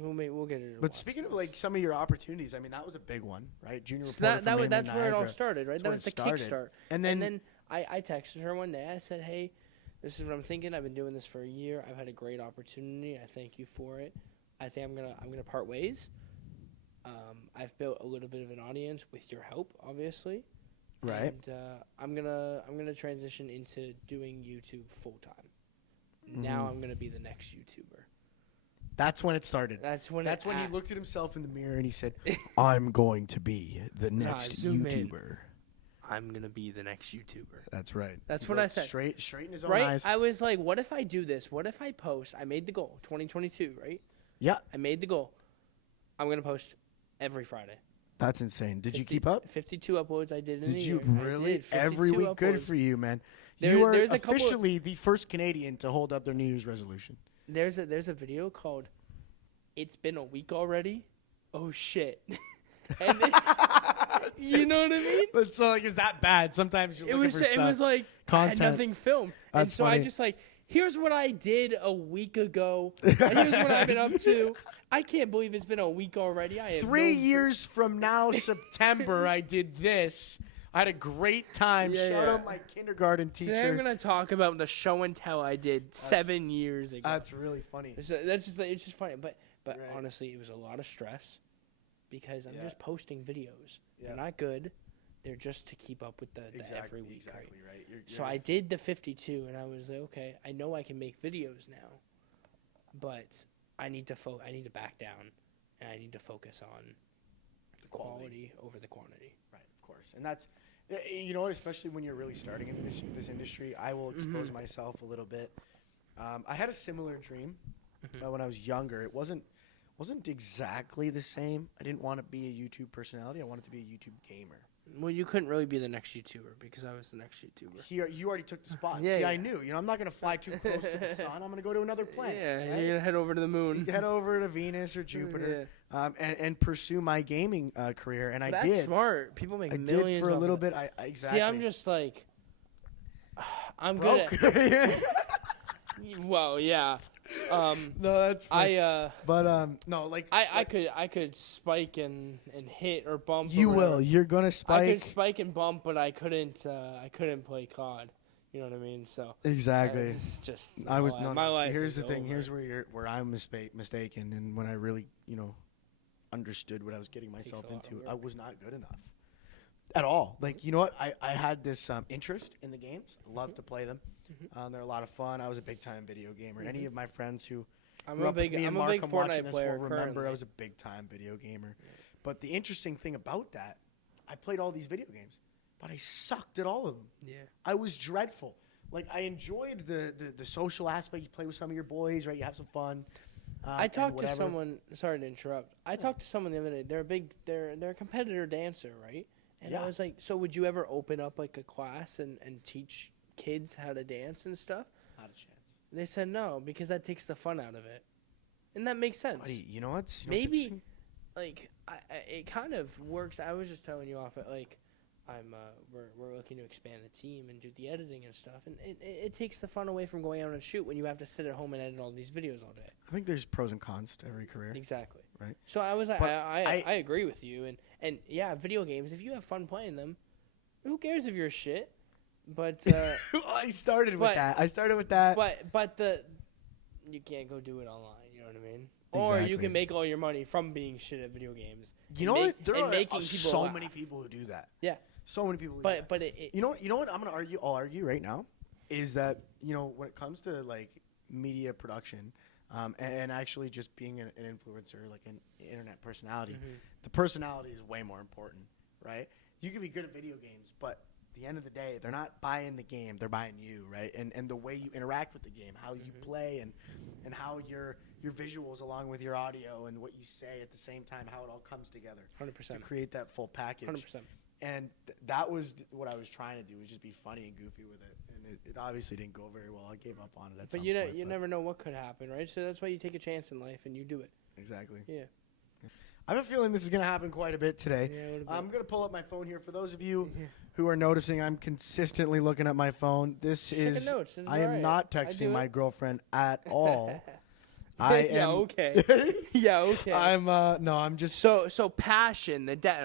We'll get it. But speaking of like some of your opportunities, I mean that was a big one, right? Junior So reporter from mainland that's Niagara. where it all started, right? That was the kickstart. And then I texted her one day. I said, "Hey, this is what I'm thinking. I've been doing this for a year. I've had a great opportunity. I thank you for it. I think I'm gonna part ways. I've built a little bit of an audience with your help, obviously. Right. And I'm gonna transition into doing YouTube full time. Now I'm gonna be the next YouTuber." That's when it started. That's when he looked at himself in the mirror and he said, "I'm going to be the next YouTuber." I'm gonna be the next YouTuber. That's right. That's what I said. Straight in his own eyes. I was like, what if I do this? What if I post? I made the goal, 2022, right? Yeah. I made the goal. I'm gonna post every Friday. That's insane. Did you keep up? 52 uploads I did in a year. Did you really? Every week? Uploads. Good for you, man. You are officially the first Canadian to hold up their New Year's resolution. There's a video called "It's Been a Week Already." Oh shit! And you know what I mean? But so like, is that bad? Sometimes you're looking for stuff. It was like content. I had nothing filmed, and so funny. I just like, here's what I did a week ago. And here's what I've been up to. I can't believe it's been a week already. I have 3 years from now, September, I did this. I had a great time. Shout out my kindergarten teacher. Today I'm going to talk about the show and tell I did 7 years ago. That's really funny. So it's just funny. But honestly, it was a lot of stress because I'm just posting videos. They're not good. They're just to keep up with the every week. Exactly right. So I did the 52, and I was like, okay, I know I can make videos now, but I need to back down, and I need to focus on the quality over the quantity. Right, of course. And that's, you know, especially when you're really starting in this industry, I will expose myself a little bit. I had a similar dream when I was younger. It wasn't exactly the same. I didn't want to be a YouTube personality. I wanted to be a YouTube gamer. Well, you couldn't really be the next YouTuber because I was the next YouTuber. You already took the spot. Yeah, See, yeah. I knew. I'm not going to fly too close to the sun. I'm going to go to another planet. Yeah, right? you're going to head over to the moon. Head over to Venus or Jupiter and pursue my gaming career. And But I that's did. smart. People make I millions did for a off little of bit. it. Exactly. See, I'm just like, I'm broke. good at. Well, yeah. No, that's fine. No, like I could spike and hit or bump. you or will. whatever. You're gonna spike. I could spike and bump, but I couldn't play COD. You know what I mean? So Exactly. It's just I was my no. life. See, here's is the thing. over. Here's where I'm mistaken, and when I really understood what I was getting myself a lot of into, work. I was not good enough at all. Like you know what? I had this interest in the games. Loved to play them. They're a lot of fun. I was a big time video gamer. Any of my friends who grew up with me and Mark, I'm watching Fortnite this player will remember currently. I was a big time video gamer. But the interesting thing about that, I played all these video games, but I sucked at all of them. Yeah. I was dreadful. Like I enjoyed the social aspect. You play with some of your boys, right? You have some fun. I and talked to whatever. someone. Sorry to interrupt. I talked to someone the other day. They're a competitor dancer, right? And Yeah. I was like, so would you ever open up like a class and teach kids how to dance and stuff? Not a chance. They said no because that takes the fun out of it, and that makes sense. Buddy, you know what's Maybe interesting? like it kind of works. I was just telling you off it. Like we're looking to expand the team and do the editing and stuff, and it takes the fun away from going out and shoot when you have to sit at home and edit all these videos all day. I think there's pros and cons to every career. Exactly. Right. So I was like, But I agree with you, and yeah, video games. If you have fun playing them, who cares if you're shit? But I started with but- that. but you can't go do it online. You know what I mean? Or Exactly. you can make all your money from being shit at video games. You know what? There are making people so laugh. many people who do that. Yeah. So many people. Who do But that. but it You know what? I'll argue right now, is that when it comes to like media production, and actually just being an influencer, like an internet personality, the personality is way more important, right? You can be good at video games, but at the end of the day, they're not buying the game; they're buying you, right? And the way you interact with the game, how you play, and how your visuals along with your audio and what you say at the same time, how it all comes together 100%. to create that full package. 100%. And that was what I was trying to do, was just be funny and goofy with it. And it obviously didn't go very well. I gave up on it at some But you point. you never know what could happen, right? So that's why you take a chance in life and you do it. Exactly. Yeah. I have a feeling this is going to happen quite a bit today. Yeah, what about- I'm going to pull up my phone here. For those of you who are noticing, I'm consistently looking at my phone. This Taking is, notes. This is I am alright. not I texting do my it. girlfriend at all. I yeah. am. Okay. Yeah. Okay. I'm just So passion, the debt.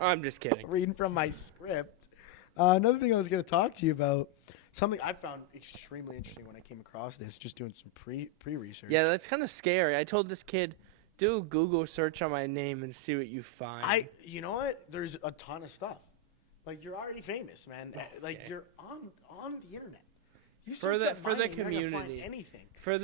I'm just kidding. reading from my script. Another thing I was going to talk to you about, something I found extremely interesting when I came across this, just doing some pre-research. Yeah, that's kind of scary. I told this kid, do a Google search on my name and see what you find. You know what? There's a ton of stuff. Like, you're already famous, man. Like, okay. you're on the internet. You For search the- up for my the name, you're gonna find community. anything. For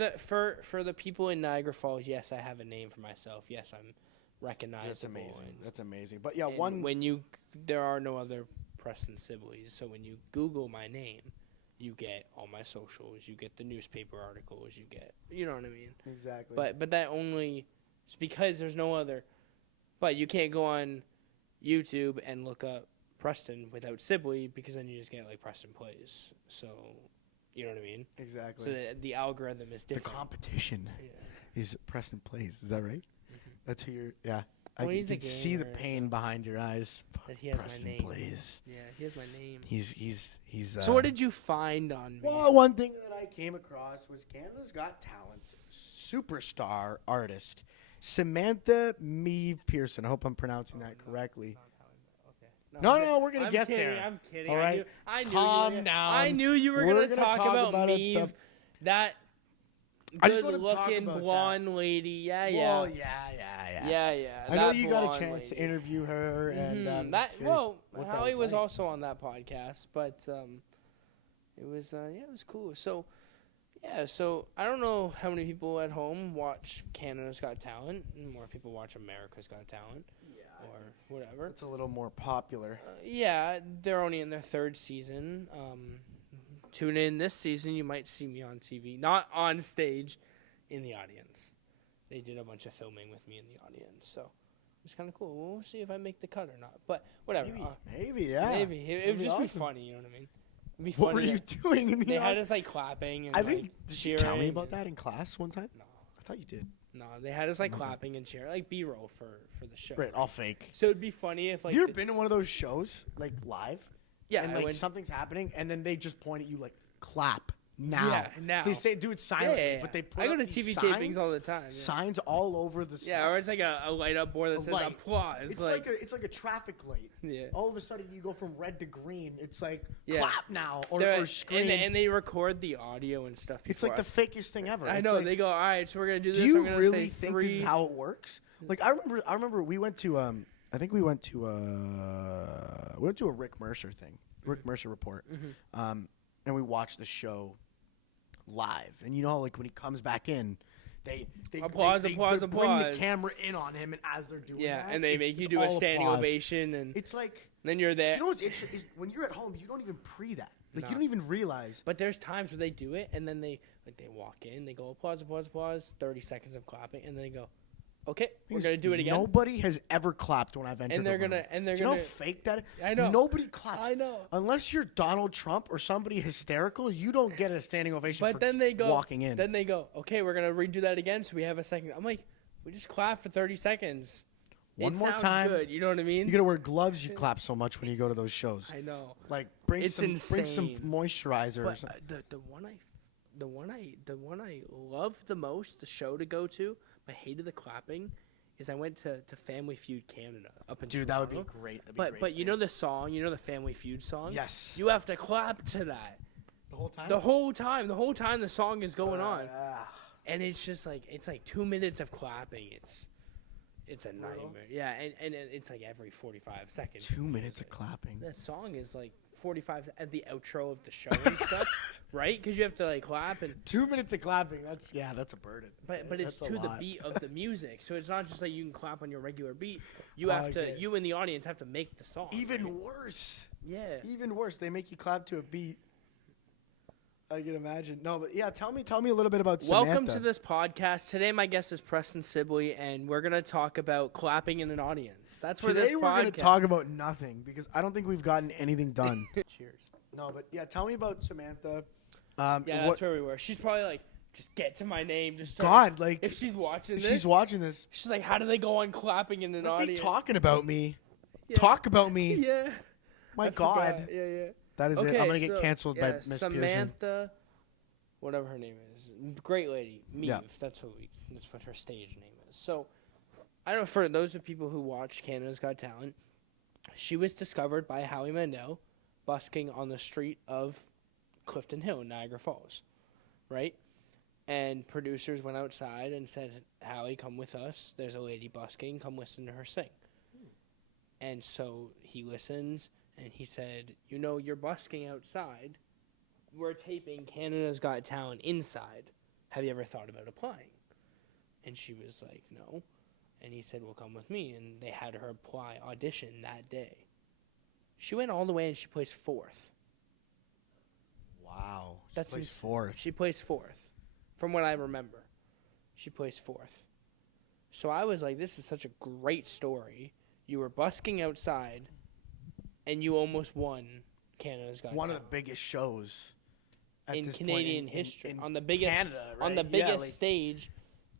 the people in Niagara Falls, yes, I have a name for myself. Yes, I'm recognizable. That's amazing. and- That's amazing. But yeah, and there are no other Preston Sibleys, so when you Google my name, you get all my socials, you get the newspaper articles, you know what I mean. exactly. But that only it's because there's no other. But you can't go on YouTube and look up Preston without Sibley because then you just get like Preston Plays. So you know what I mean. exactly. So the algorithm is The different. competition Yeah. is Preston Plays. Is that right? That's who you're. Yeah. Well, I he's a can see the gamer, pain so- behind your eyes. That he has Preston my name. Plays. Yeah, he has my name. He's. So what did you find on me? Well, one thing that I came across was Canada's Got Talent superstar artist Samantha Meave Pearson. I hope I'm pronouncing that correctly. No, we're gonna I'm get kidding, there. I'm kidding. All right, I knew calm you were, down. I knew you were We're gonna gonna talk talk about about it me. some- That I just wanna talk good-looking about blonde lady. Yeah, Well, yeah. yeah. I know that you got a blonde chance to lady. interview her, and Mhm. just curious what that Howie was like. also on that podcast, but it was it was cool. So I don't know how many people at home watch Canada's Got Talent, and more people watch America's Got Talent, or whatever. It's a little more popular. Yeah, they're only in their third season. Tune in this season. You might see me on TV, not on stage. in the audience. They did a bunch of filming with me in the audience, so it was kind of cool. We'll see if I make the cut or not. But whatever. Maybe, yeah. Maybe. It would just awesome. be funny, you know what I mean? It'd be What funny. were you doing in the They had audience? us like clapping and I think, like, did you tell me cheering about and- that in class one time? No. I thought you did. No, they had us like Okay. clapping and cheering, like B-roll for the show. Right, all fake. So it'd be funny if like Have you ever been to one of those shows, like live? yeah, And I like went- something's happening, and then they just point at you like, clap now. Yeah, now. They say do it yeah, silently, yeah, yeah. but they put I go up to these TV signs, tapings all the time. Yeah. signs all over the Yeah, or it's like a light up board that A says light. applause. It's like a traffic light. yeah. All of a sudden, you go from red to green. It's like Yeah. clap now They're- or scream. and they record the audio and stuff. It's like the fakest thing ever. I It's know. like, they go, all right, so we're gonna do this. do you I'm gonna really say think 3. this is how it works? Like I remember we went to I think we went to a Rick Mercer thing, Rick Mercer report, and we watched the show live. And you know, like when he comes back in, they Applause, they applause, bring the applause. camera in on him, and as they're doing Yeah, that, and they make you do a all standing applause. ovation, and It's like then you're there. you know what's interesting is when you're at home, you don't even pre that. Like No. you don't even realize. But there's times where they do it, and then they walk in, they go applause, applause, applause, 30 seconds of clapping, and then they go, okay, we're gonna do it again. Nobody has ever clapped when I've entered. And they're a room. gonna- and they're Do you know gonna- how fake that is? I know. Nobody claps. I know. Unless you're Donald Trump or somebody hysterical, you don't get a standing ovation for But then they go walking in. Then they go, okay, we're gonna redo that again, so we have a second. I'm like, we just clap for 30 seconds. One It more sounds time. Good, you know what I mean? You gotta wear gloves. You clap so much when you go to those shows. I know. Like bring It's some insane. moisturizer or But something. the one I love the most, the show to go to, but hated the clapping, is I went to Family Feud Canada up in Dude, that would Toronto. be great. That'd be But great but you know experience. the song, you know the Family Feud song. Yes. You have to clap to that the whole time. the whole time the song is going on, and it's just like 2 minutes of clapping. It's a nightmare. Yeah, and it's like every 45 seconds. 2 minutes of clapping. That song is like 45 at the outro of the show and stuff, right? Because you have to like clap and 2 minutes of clapping. That's a burden. but it's That's a to the lot. beat of the music, so it's not just like you can clap on your regular beat. You Oh, have to okay. you and the audience have to make the song. Even right? worse. Yeah. Even worse. They make you clap to a beat. I can imagine. No, but yeah, tell me a little bit about Samantha. Welcome to this podcast. Today my guest is Preston Sibley, and we're gonna talk about clapping in an audience. That's where Today this we're going to podcast- talk about nothing because I don't think we've gotten anything done. Cheers. No, but yeah, tell me about Samantha. Yeah, what, that's where we were. She's probably like, just get to my name. Just start- God, like if she's watching if this, she's watching this. she's like, how do they go on clapping in an What are they audience? talking about me? Yeah. Talk about me. Yeah. My I God. forgot. Yeah. That is it. I'm going to get so, canceled yeah, by Miss Pearson. Samantha, whatever her name is, great lady, Meave. Yeah. That's what her stage name is. So, I don't know, for those of people who watch Canada's Got Talent, she was discovered by Howie Mandel busking on the street of Clifton Hill in Niagara Falls, right? And producers went outside and said, Howie, come with us. There's a lady busking. Come listen to her sing. And so he listened, and he said, you know, you're busking outside. We're taping Canada's Got Talent inside. Have you ever thought about applying? And she was like, no. And he said, well, come with me. And they had her apply, audition that day. She went all the way, and she placed 4th. Wow. That's Place ins- fourth. She placed 4th. From what I remember, she placed 4th. So I was like, this is such a great story. You were busking outside, and you almost won Canada's Got One of Talent. the biggest shows at in this point Canadian in history, in on the biggest Canada, on the right? Yeah, biggest like- stage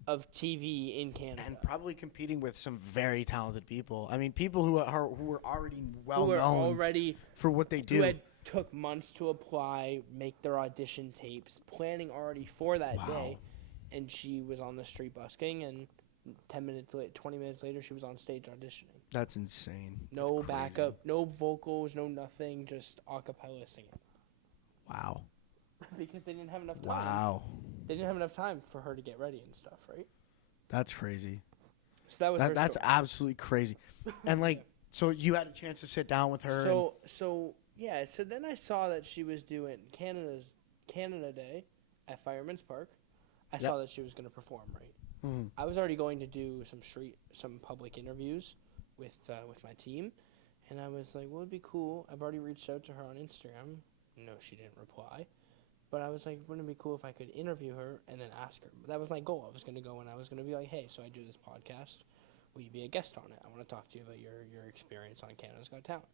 of TV in Canada. and probably competing with some very talented people. I mean, people who are already well who were known already for what they who do. had took months to apply, make their audition tapes, planning already for that Wow. day, and she was on the street busking, and 20 minutes later, she was on stage auditioning. That's insane. No That's crazy. backup, no vocals, no nothing, just a cappella singing. Wow. Because they didn't have enough time. Wow. They didn't have enough time for her to get ready and stuff, right? That's crazy. So that was her That's story. absolutely crazy. And like, so you had a chance to sit down with her. So then I saw that she was doing Canada Day at Fireman's Park. I saw that she was going to perform, right? Mhm. I was already going to do some public interviews with my team, and I was like, well, it'd be cool. I've already reached out to her on Instagram. No, she didn't reply. But I was like, wouldn't it be cool if I could interview her and then ask her? That was my goal. I was going to go and I was going to be like, hey, so I do this podcast. Will you be a guest on it? I want to talk to you about your experience on Canada's Got Talent.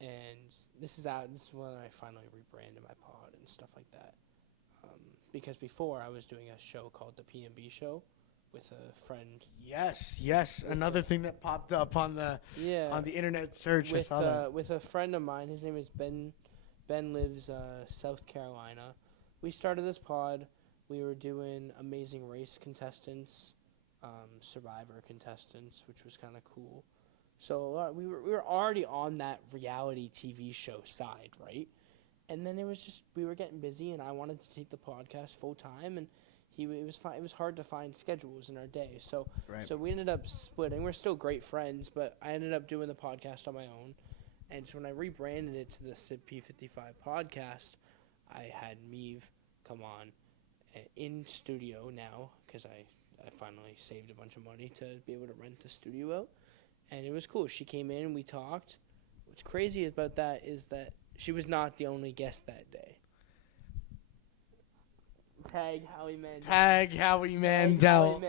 And this is when I finally rebranded my pod and stuff like that. Because before I was doing a show called the P&B Show with a friend. Yes. Another thing that popped up on the internet search. I saw that. With a friend of mine. His name is Ben. Ben lives South Carolina. We started this pod. We were doing Amazing Race contestants, Survivor contestants, which was kind of cool. So we were already on that reality TV show side, right? And then it was just we were getting busy, and I wanted to take the podcast full time, and it was hard to find schedules in our day. So we ended up splitting. We're still great friends, but I ended up doing the podcast on my own. And so when I rebranded it to the P55 podcast, I had Meave come on in studio now because I finally saved a bunch of money to be able to rent the studio out. And it was cool. She came in and we talked. What's crazy about that is that she was not the only guest that day. Tag Howie Mandel.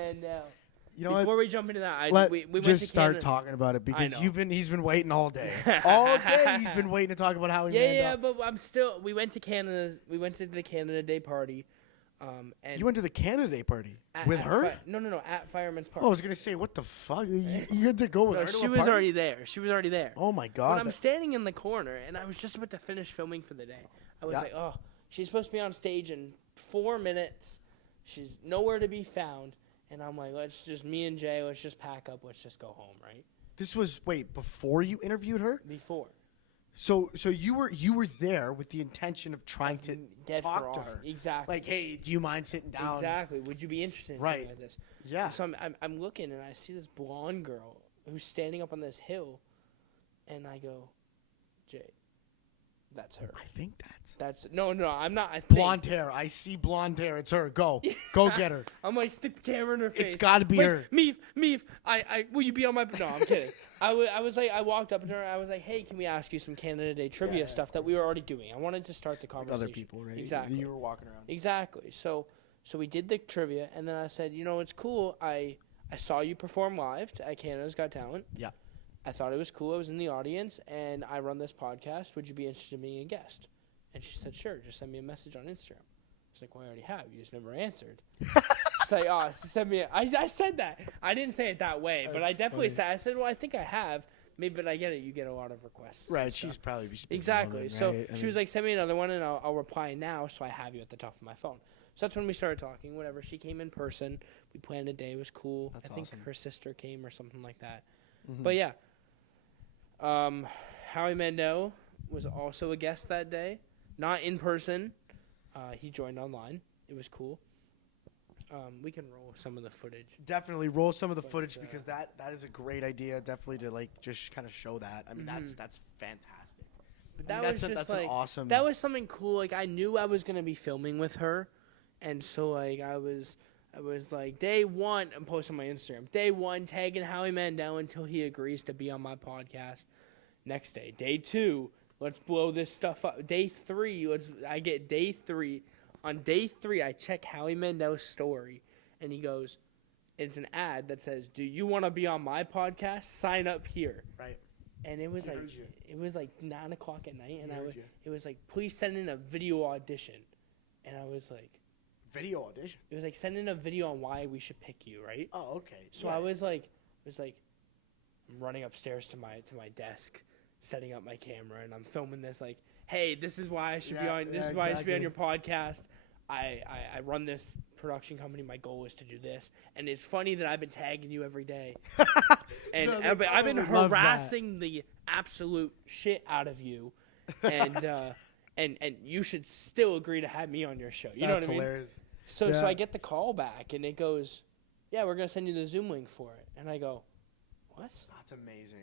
You know Before we jump into that, we went just to start Canada. talking about it because he's been waiting all day. All day he's been waiting to talk about Howie Mandel. Yeah, but we went to Canada. We went to the Canada Day party. And you went to the Canada Day party with her? No, at Fireman's Park. Oh, I was gonna say, what the fuck? You had to go with her. She was already there. Oh my god! But I'm standing in the corner, and I was just about to finish filming for the day. I was like, oh, she's supposed to be on stage in 4 minutes. She's nowhere to be found. And I'm like, me and Jay, let's just pack up, let's just go home, right? This was before you interviewed her? Before. So you were there with the intention of trying to talk to her. Exactly. Like, hey, do you mind sitting down? Exactly. Would you be interested in something like this? Yeah. And so I'm looking and I see this blonde girl who's standing up on this hill, and I go, Jay, that's her. I think that's no. I'm not. Blonde hair. I see blonde hair. It's her. Go get her. I'm like, stick the camera in her face. It's got to be her. Meave. I will you be on my? No, I'm kidding. I walked up to her. I was like, hey, can we ask you some Canada Day trivia stuff that we were already doing? I wanted to start the conversation. Other people, right? Exactly. You were walking around. Exactly. So we did the trivia, and then I said, it's cool. I saw you perform live at Canada's Got Talent. Yeah. I thought it was cool. I was in the audience, and I run this podcast. Would you be interested in being a guest? And she said, sure. Just send me a message on Instagram. I was like, well, I already have. You just never answered. She's like, oh, so send me I said that. I didn't say it that way, but I definitely said, I said, well, I think I have. Maybe, but I get it. You get a lot of requests. Right. She's probably exactly. Moment, so right? she was like, send me another one, and I'll reply now, so I have you at the top of my phone. So that's when we started talking. Whatever. She came in person. We planned a day. It was cool. That's I think awesome. her sister came or something like that. Mm-hmm. But yeah. Howie Mandel was also a guest that day. Not in person. He joined online. It was cool. We can roll some of the footage. Definitely roll some of the footage because that is a great idea. Definitely to just kind of show that. I mean, that's fantastic. But that's an awesome. That was something cool. Like I knew I was gonna be filming with her, and so I was like day one. I'm posting on my Instagram. Day one, tagging Howie Mandel until he agrees to be on my podcast. Next day 2, let's blow this stuff up. Day 3, I get day 3. On day 3, I check Howie Mandel's story, and he goes, it's an ad that says, do you want to be on my podcast? Sign up here. Right. And it was like 9 o'clock at night, and it was like, please send in a video audition. And I was like, video audition? It was like, send in a video on why we should pick you, right? Oh, okay. So I was like, I'm running upstairs to my desk, setting up my camera, and I'm filming this like, hey, this is why I should be on. This is why I should be on your podcast. I run this production company. My goal is to do this, and it's funny that I've been tagging you every day, and I've been harassing the absolute shit out of you, and you should still agree to have me on your show. You know what I mean? Hilarious. So I get the call back, and it goes, yeah, we're gonna send you the Zoom link for it, and I go, what? That's amazing.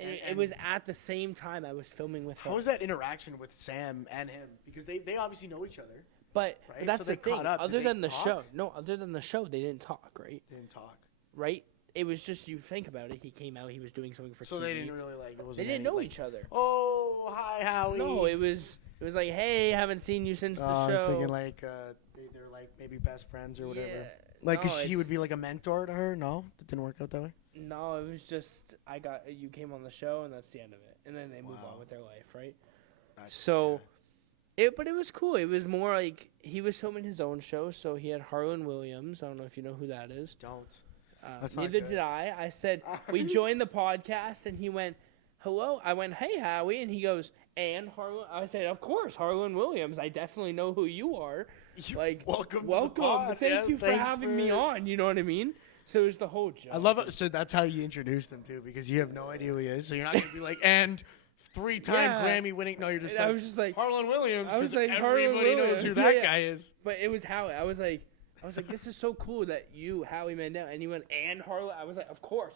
And it was at the same time I was filming with her. How was that interaction with Sam and him? Because they obviously know each other. But right? that's so the thing. Other than the show, they didn't talk, right? They didn't talk. Right? It was just, you think about it, he came out, he was doing something for TV. So they didn't really it wasn't they didn't know each other. Oh, hi, Howie. No, it was It was like, hey, haven't seen you since the show. I was thinking like they're like maybe best friends or whatever. Yeah. Like, No, cause she would it's- be like a mentor to her. No, it didn't work out that way. No, it was just you came on the show and that's the end of it, and then they move Wow. on with their life, right? That's- So, but it was cool. It was more like he was filming his own show, so he had Harlan Williams. I don't know if you know who that is. Don't. That's not Neither good. did I. I said we joined the podcast, and he went, "Hello." I went, "Hey, Howie," and he goes, "And Harlan." I said, "Of course, Harlan Williams. I definitely know who you are." Like, welcome. To the welcome. pod, Thank yeah. you for Thanks having me on. You know what I mean? So it was the whole joke. I love it. So that's how you introduce them too, because you have no idea who he is. So you're not gonna be like, and 3-time Yeah. Grammy winning. No, you're just And I like was just like, Harlan Williams, I was because like, Harlan everybody knows Williams. who that Yeah. guy is. but it was Howie. I was like, this is so cool that you, Howie Mandel, and he went, and Harlan. I was like, of course.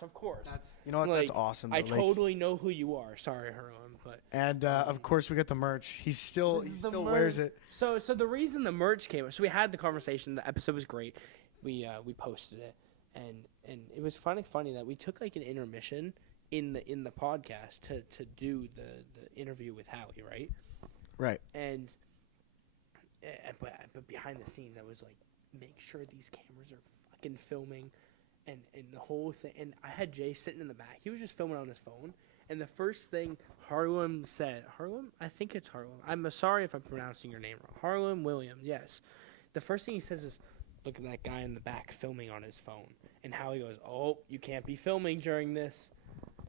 You know what? Like, That's awesome. I though. Like, totally know who you are. Sorry, Harlan, but. and of course we got the merch. He still This is the wears merch. it. So the reason the merch came, so we had the conversation. The episode was great. We posted it, and it was funny that we took like an intermission in the podcast to do the interview with Howie, right? Right. And but behind the scenes, I was like, make sure these cameras are fucking filming, and the whole thing. And I had Jay sitting in the back. He was just filming on his phone. And the first thing Harlan said, I think it's Harlan. I'm sorry if I'm pronouncing your name wrong. Harlan Williams, yes. The first thing he says is, look at that guy in the back filming on his phone. And Howie goes, oh, you can't be filming during this.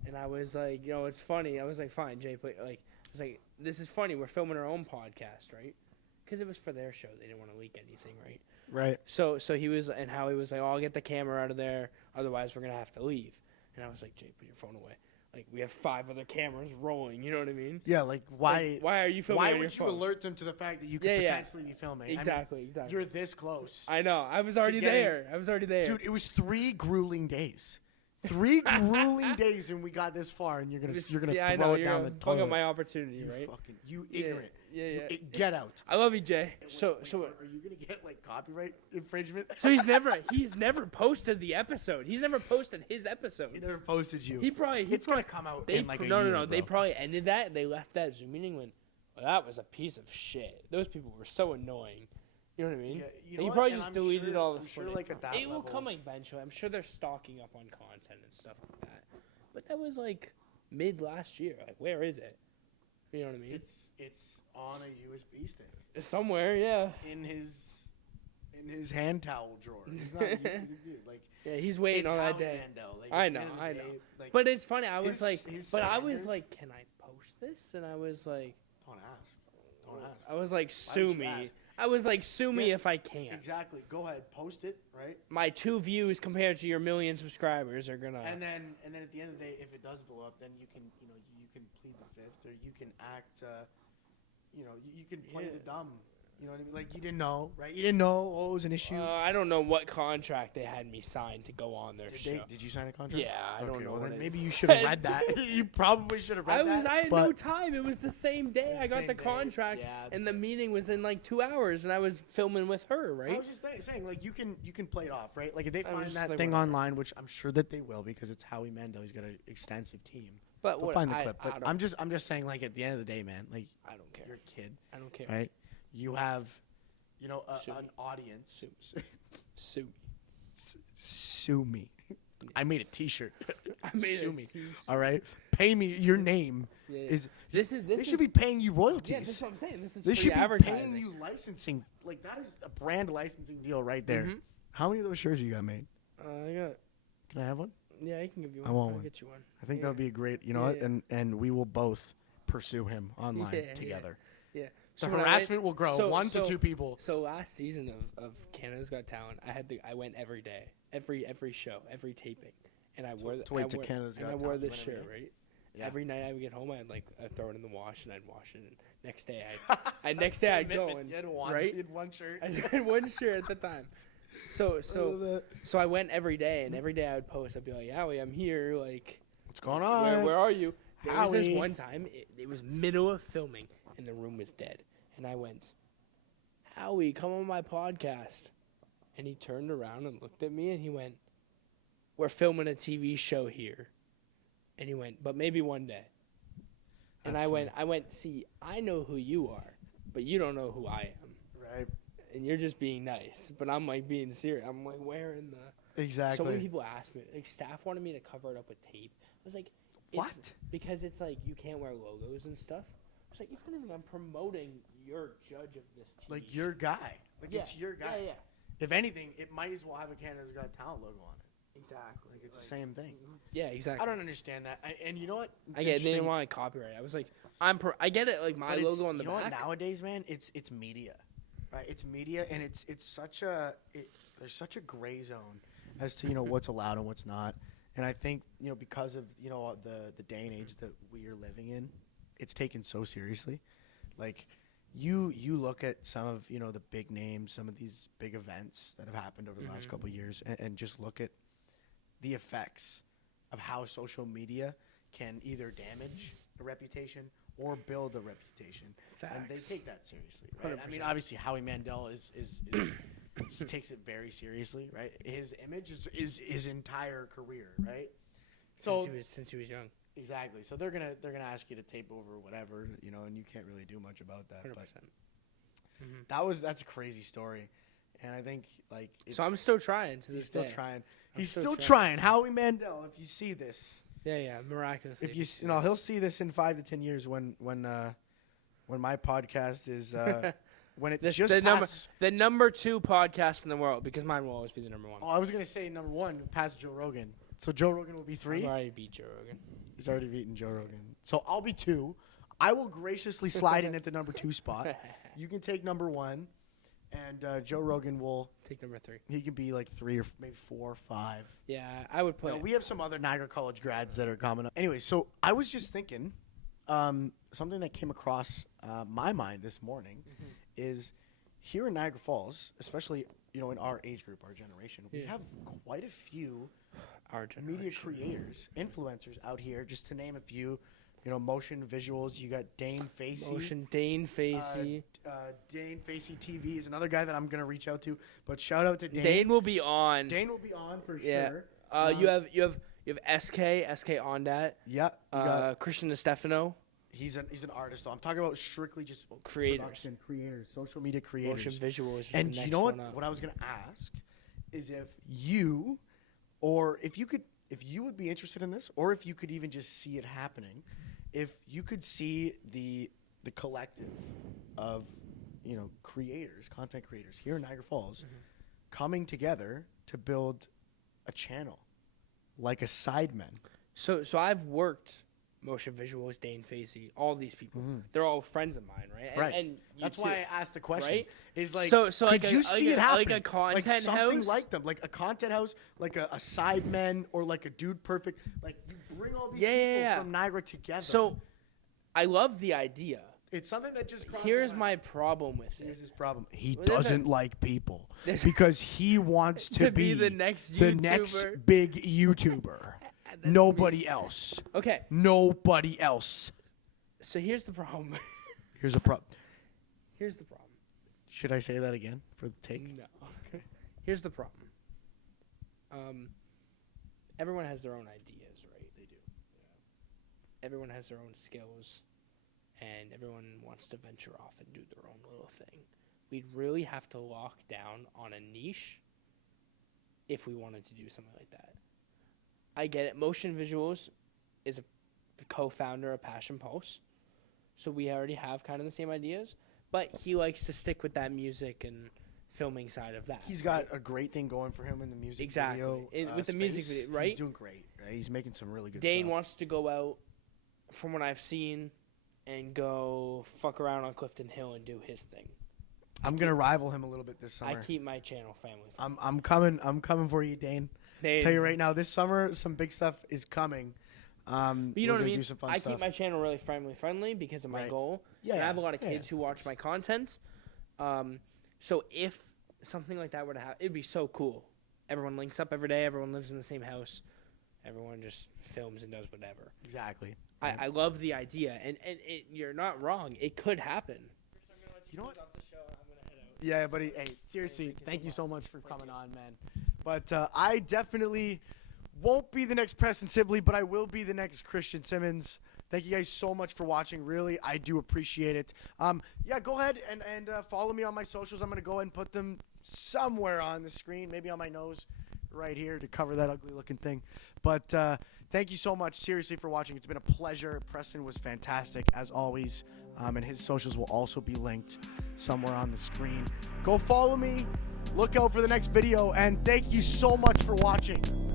And I was like, it's funny. I was like, fine, Jay, but like, I was like, this is funny. We're filming our own podcast, right? Because it was for their show. They didn't want to leak anything, right? Right. So he was, and Howie was like, oh, I'll get the camera out of there. Otherwise, we're going to have to leave. And I was like, Jay, put your phone away. Like, we have 5 other cameras rolling. You know what I mean? Yeah. Like why? Like, why are you filming Why on your would you phone? alert them to the fact that you could Yeah. potentially be filming? I mean, Exactly. you're this close. I know. I was already getting- there. Dude, it was 3 grueling days. 3 grueling days, and we got this far, and you're gonna I throw know, it you're down the gonna bug toilet. up my opportunity, you right? You ignorant. Yeah. Get out. I love you, Jay. Wait, So are you gonna get like copyright infringement? so he's never posted the episode. He's never posted his episode. He never posted you. It's gonna come out They in like a no, year. no. They bro. probably ended that. They left that Zoom meeting when, well, that was a piece of shit. Those people were so annoying. You know what I mean? Yeah, you And know he what? probably And just I'm deleted sure- all the I'm sure, footage. like, at that it will level- come eventually. I'm sure they're stocking up on content and stuff like that. But that was like mid last year. Like, where is it? You know what I mean? It's on a USB stick It's somewhere, yeah. in his hand towel drawer. He's not dude, like Yeah, he's waiting it's on that Howie day. Mandel. Like, I at the know, end of the I day, know. like, But it's funny. I was his- like, his but I was standard- like, can I post this? And I was like, don't ask. Don't ask. I was like, Why sue would you me. ask? I was like, sue me Yeah, if I can't. Exactly. Go ahead. Post it. Right. My 2 views compared to your 1,000,000 subscribers are gonna. And then at the end of the day, if it does blow up, then you can plead the fifth, or you can act. You can play Yeah. the dumb. You know what I mean? Like, you didn't know, right? You didn't know. Oh, it was an issue. I don't know what contract they had me sign to go on their show. Did you sign a contract? Yeah, I don't Okay, know well, what then it maybe you said. should have read that. You probably should have read that. I had but no time. It was the same day It's I the got the same day. contract, Yeah, it's and the meeting was in like 2 hours, and I was filming with her, I right? was just saying, like, you can play it off, right? Like, if they I was find just that like, thing whatever. online, which I'm sure that they will, because it's Howie Mandel. He's got an extensive team. But They'll what, find the I, clip. I But don't, I'm just saying, like, at the end of the day, man, like, I don't care. you're a kid, I don't care. right? You have, Sue an me. audience. Sue me. Sue me. I made a T-shirt. I made Sue a me. t-shirt. All right, pay me. Your name Yeah. is. This is They this should is, be paying you yeah. royalties. That's what I'm saying. This is They free should be advertising. paying you licensing. Like, that is a brand licensing deal right there. Mhm. How many of those shirts you got made? I got. Can I have one? Yeah, I can give you one. I want I'll one. get you one. I think Yeah. that would be a great. You know Yeah, what? yeah. And we will both pursue him online Yeah, yeah. together. Yeah. The when I went- harassment will grow. so- 1 so- to 2 people. So last season of Canada's Got Talent, I went every day, every show, every taping, and I wore the to wait I to wore, Canada's and Got I wore Talent, this you went shirt, every right? Yeah. Every night I would get home, I'd throw it in the wash and I'd wash it. And next day next day I'd go and You had one, right? You had one shirt. I had one shirt at the time. So I went every day, and every day I would post. I'd be like, Howie, I'm here. Like, What's going on? where are you? There was this Howie. one time, it was middle of filming, and the room was dead. And I went, Howie, come on my podcast. And he turned around and looked at me, and he went, we're filming a TV show here. And he went, but maybe one day. And That's I went, see, I know who you are. but you don't know who I am. Right. And you're just being nice, but I'm like being serious. I'm like wearing the. Exactly. So many people ask me, like staff wanted me to cover it up with tape. I was like, What? Because it's like you can't wear logos and stuff. I was like, if anything, I'm promoting your judge of this TV Like show. your guy. Like Yeah. it's your guy. Yeah, yeah. If anything, it might as well have a Canada's Got Talent logo on it. Exactly. Like it's the same thing. Yeah, exactly. I don't understand that. And you know what? It's I get it. They interesting. didn't want like copyright. I was like, I get it. Like my But logo on the you know back. what? Nowadays, man, it's media, right? It's media, and it's such a there's such a gray zone as to what's allowed and what's not. And I think because of the day and age that we are living in, it's taken so seriously. Like you look at some of the big names, some of these big events that have happened over the last couple of years, and just look at the effects of how social media can either damage a reputation or build a reputation. And they Facts. take that seriously, right? I mean, 100%. obviously, Howie Mandel is he takes it very seriously, right? His image is his entire career, right? So since he was young. exactly. So they're gonna ask you to tape over whatever, and you can't really do much about that. 100%. But that's a crazy story, and I think like So I'm still trying to he's this still day. trying. I'm He's still still trying. trying. Howie Mandel, if you see this. Yeah, miraculously. If he'll see this in 5 to 10 years when my podcast is when it just passed. the number 2 podcast in the world, because mine will always be the number 1. Oh, I was gonna say number 1 past Joe Rogan. So Joe Rogan will be 3. I've already beat Joe Rogan. He's already beaten Joe Rogan. So I'll be 2. I will graciously slide in at the number 2 spot. You can take number 1, and Joe Rogan will. Take number 3. He can be like 3 or maybe 4 or 5. Yeah, I would put. We have some other Niagara College grads that are coming up. Anyway, so I was just thinking, something that came across my mind this morning is here in Niagara Falls, especially in our age group, our generation, we have quite a few our media generation. creators, influencers out here. Just to name a few, motion visuals. You got Dane Facey. Dane Facey. Dane Facey TV is another guy that I'm gonna reach out to. But shout out to Dane. Dane will be on. Dane will be on for Yeah. sure. You have SK on that. Yeah. You got, Christian Stefano. he's an artist though. I'm talking about strictly just Creators. production creators, social media creators. Motion visuals. Is And the you next know what? one up. What I was gonna ask is if you, or if you would be interested in this, or if you could even just see it happening, if you could see the collective of creators, content creators here in Niagara Falls, coming together to build a channel, like a Sidemen. So I've worked motion visuals, Dane Facey, all these people. They're all friends of mine, right? Right. And you That's too, why I asked the question. right? Is like, So could like you see it happen? like a content like something house? like them, like a content house, like a Sidemen, or like a Dude Perfect. Like you bring all these people from Niagara together. So I love the idea. it's something that just. crossed Here's mind. my problem with Here's it. his problem. He Well, there's doesn't a- like people there's- because he wants to be the next the next YouTuber. big YouTuber. That's Nobody else. Okay, Nobody else. so here's the problem. Here's a problem. Here's the problem. Should I say that again for the take? No. Here's the problem. Everyone has their own ideas, right? They do. Yeah. Everyone has their own skills, and everyone wants to venture off and do their own little thing. We'd really have to lock down on a niche if we wanted to do something like that. I get it. Motion Visuals is a co-founder of Passion Pulse, so we already have kind of the same ideas, but he likes to stick with that music and filming side of that. He's got a great thing going for him in the music Exactly. video. With the music video, right? He's doing great. Right? He's making some really good Dane stuff. wants to go out, from what I've seen, and go fuck around on Clifton Hill and do his thing. I'm gonna rival him a little bit this summer. I keep my channel family friendly. I'm coming. I'm coming for you, Dane. Dane, Tell you right now, this summer some big stuff is coming. but you know we're what I gonna mean? do some fun I stuff. keep my channel really family friendly because of my Right. goal. Yeah, And I have a lot of yeah, kids who watch my content. So if something like that were to happen, it'd be so cool. Everyone links up every day. Everyone lives in the same house. Everyone just films and does whatever. Exactly. I love the idea, and you're not wrong. It could happen. You know what? Yeah, buddy. Hey, seriously, thank you so much for coming on, man. But I definitely won't be the next Preston Sibley, but I will be the next Christian Simmons. Thank you guys so much for watching. Really, I do appreciate it. Yeah, go ahead and follow me on my socials. I'm going to go ahead and put them somewhere on the screen, maybe on my nose right here to cover that ugly looking thing. But thank you so much, seriously, for watching. It's been a pleasure. Preston was fantastic, as always. And his socials will also be linked somewhere on the screen. Go follow me. Look out for the next video. And thank you so much for watching.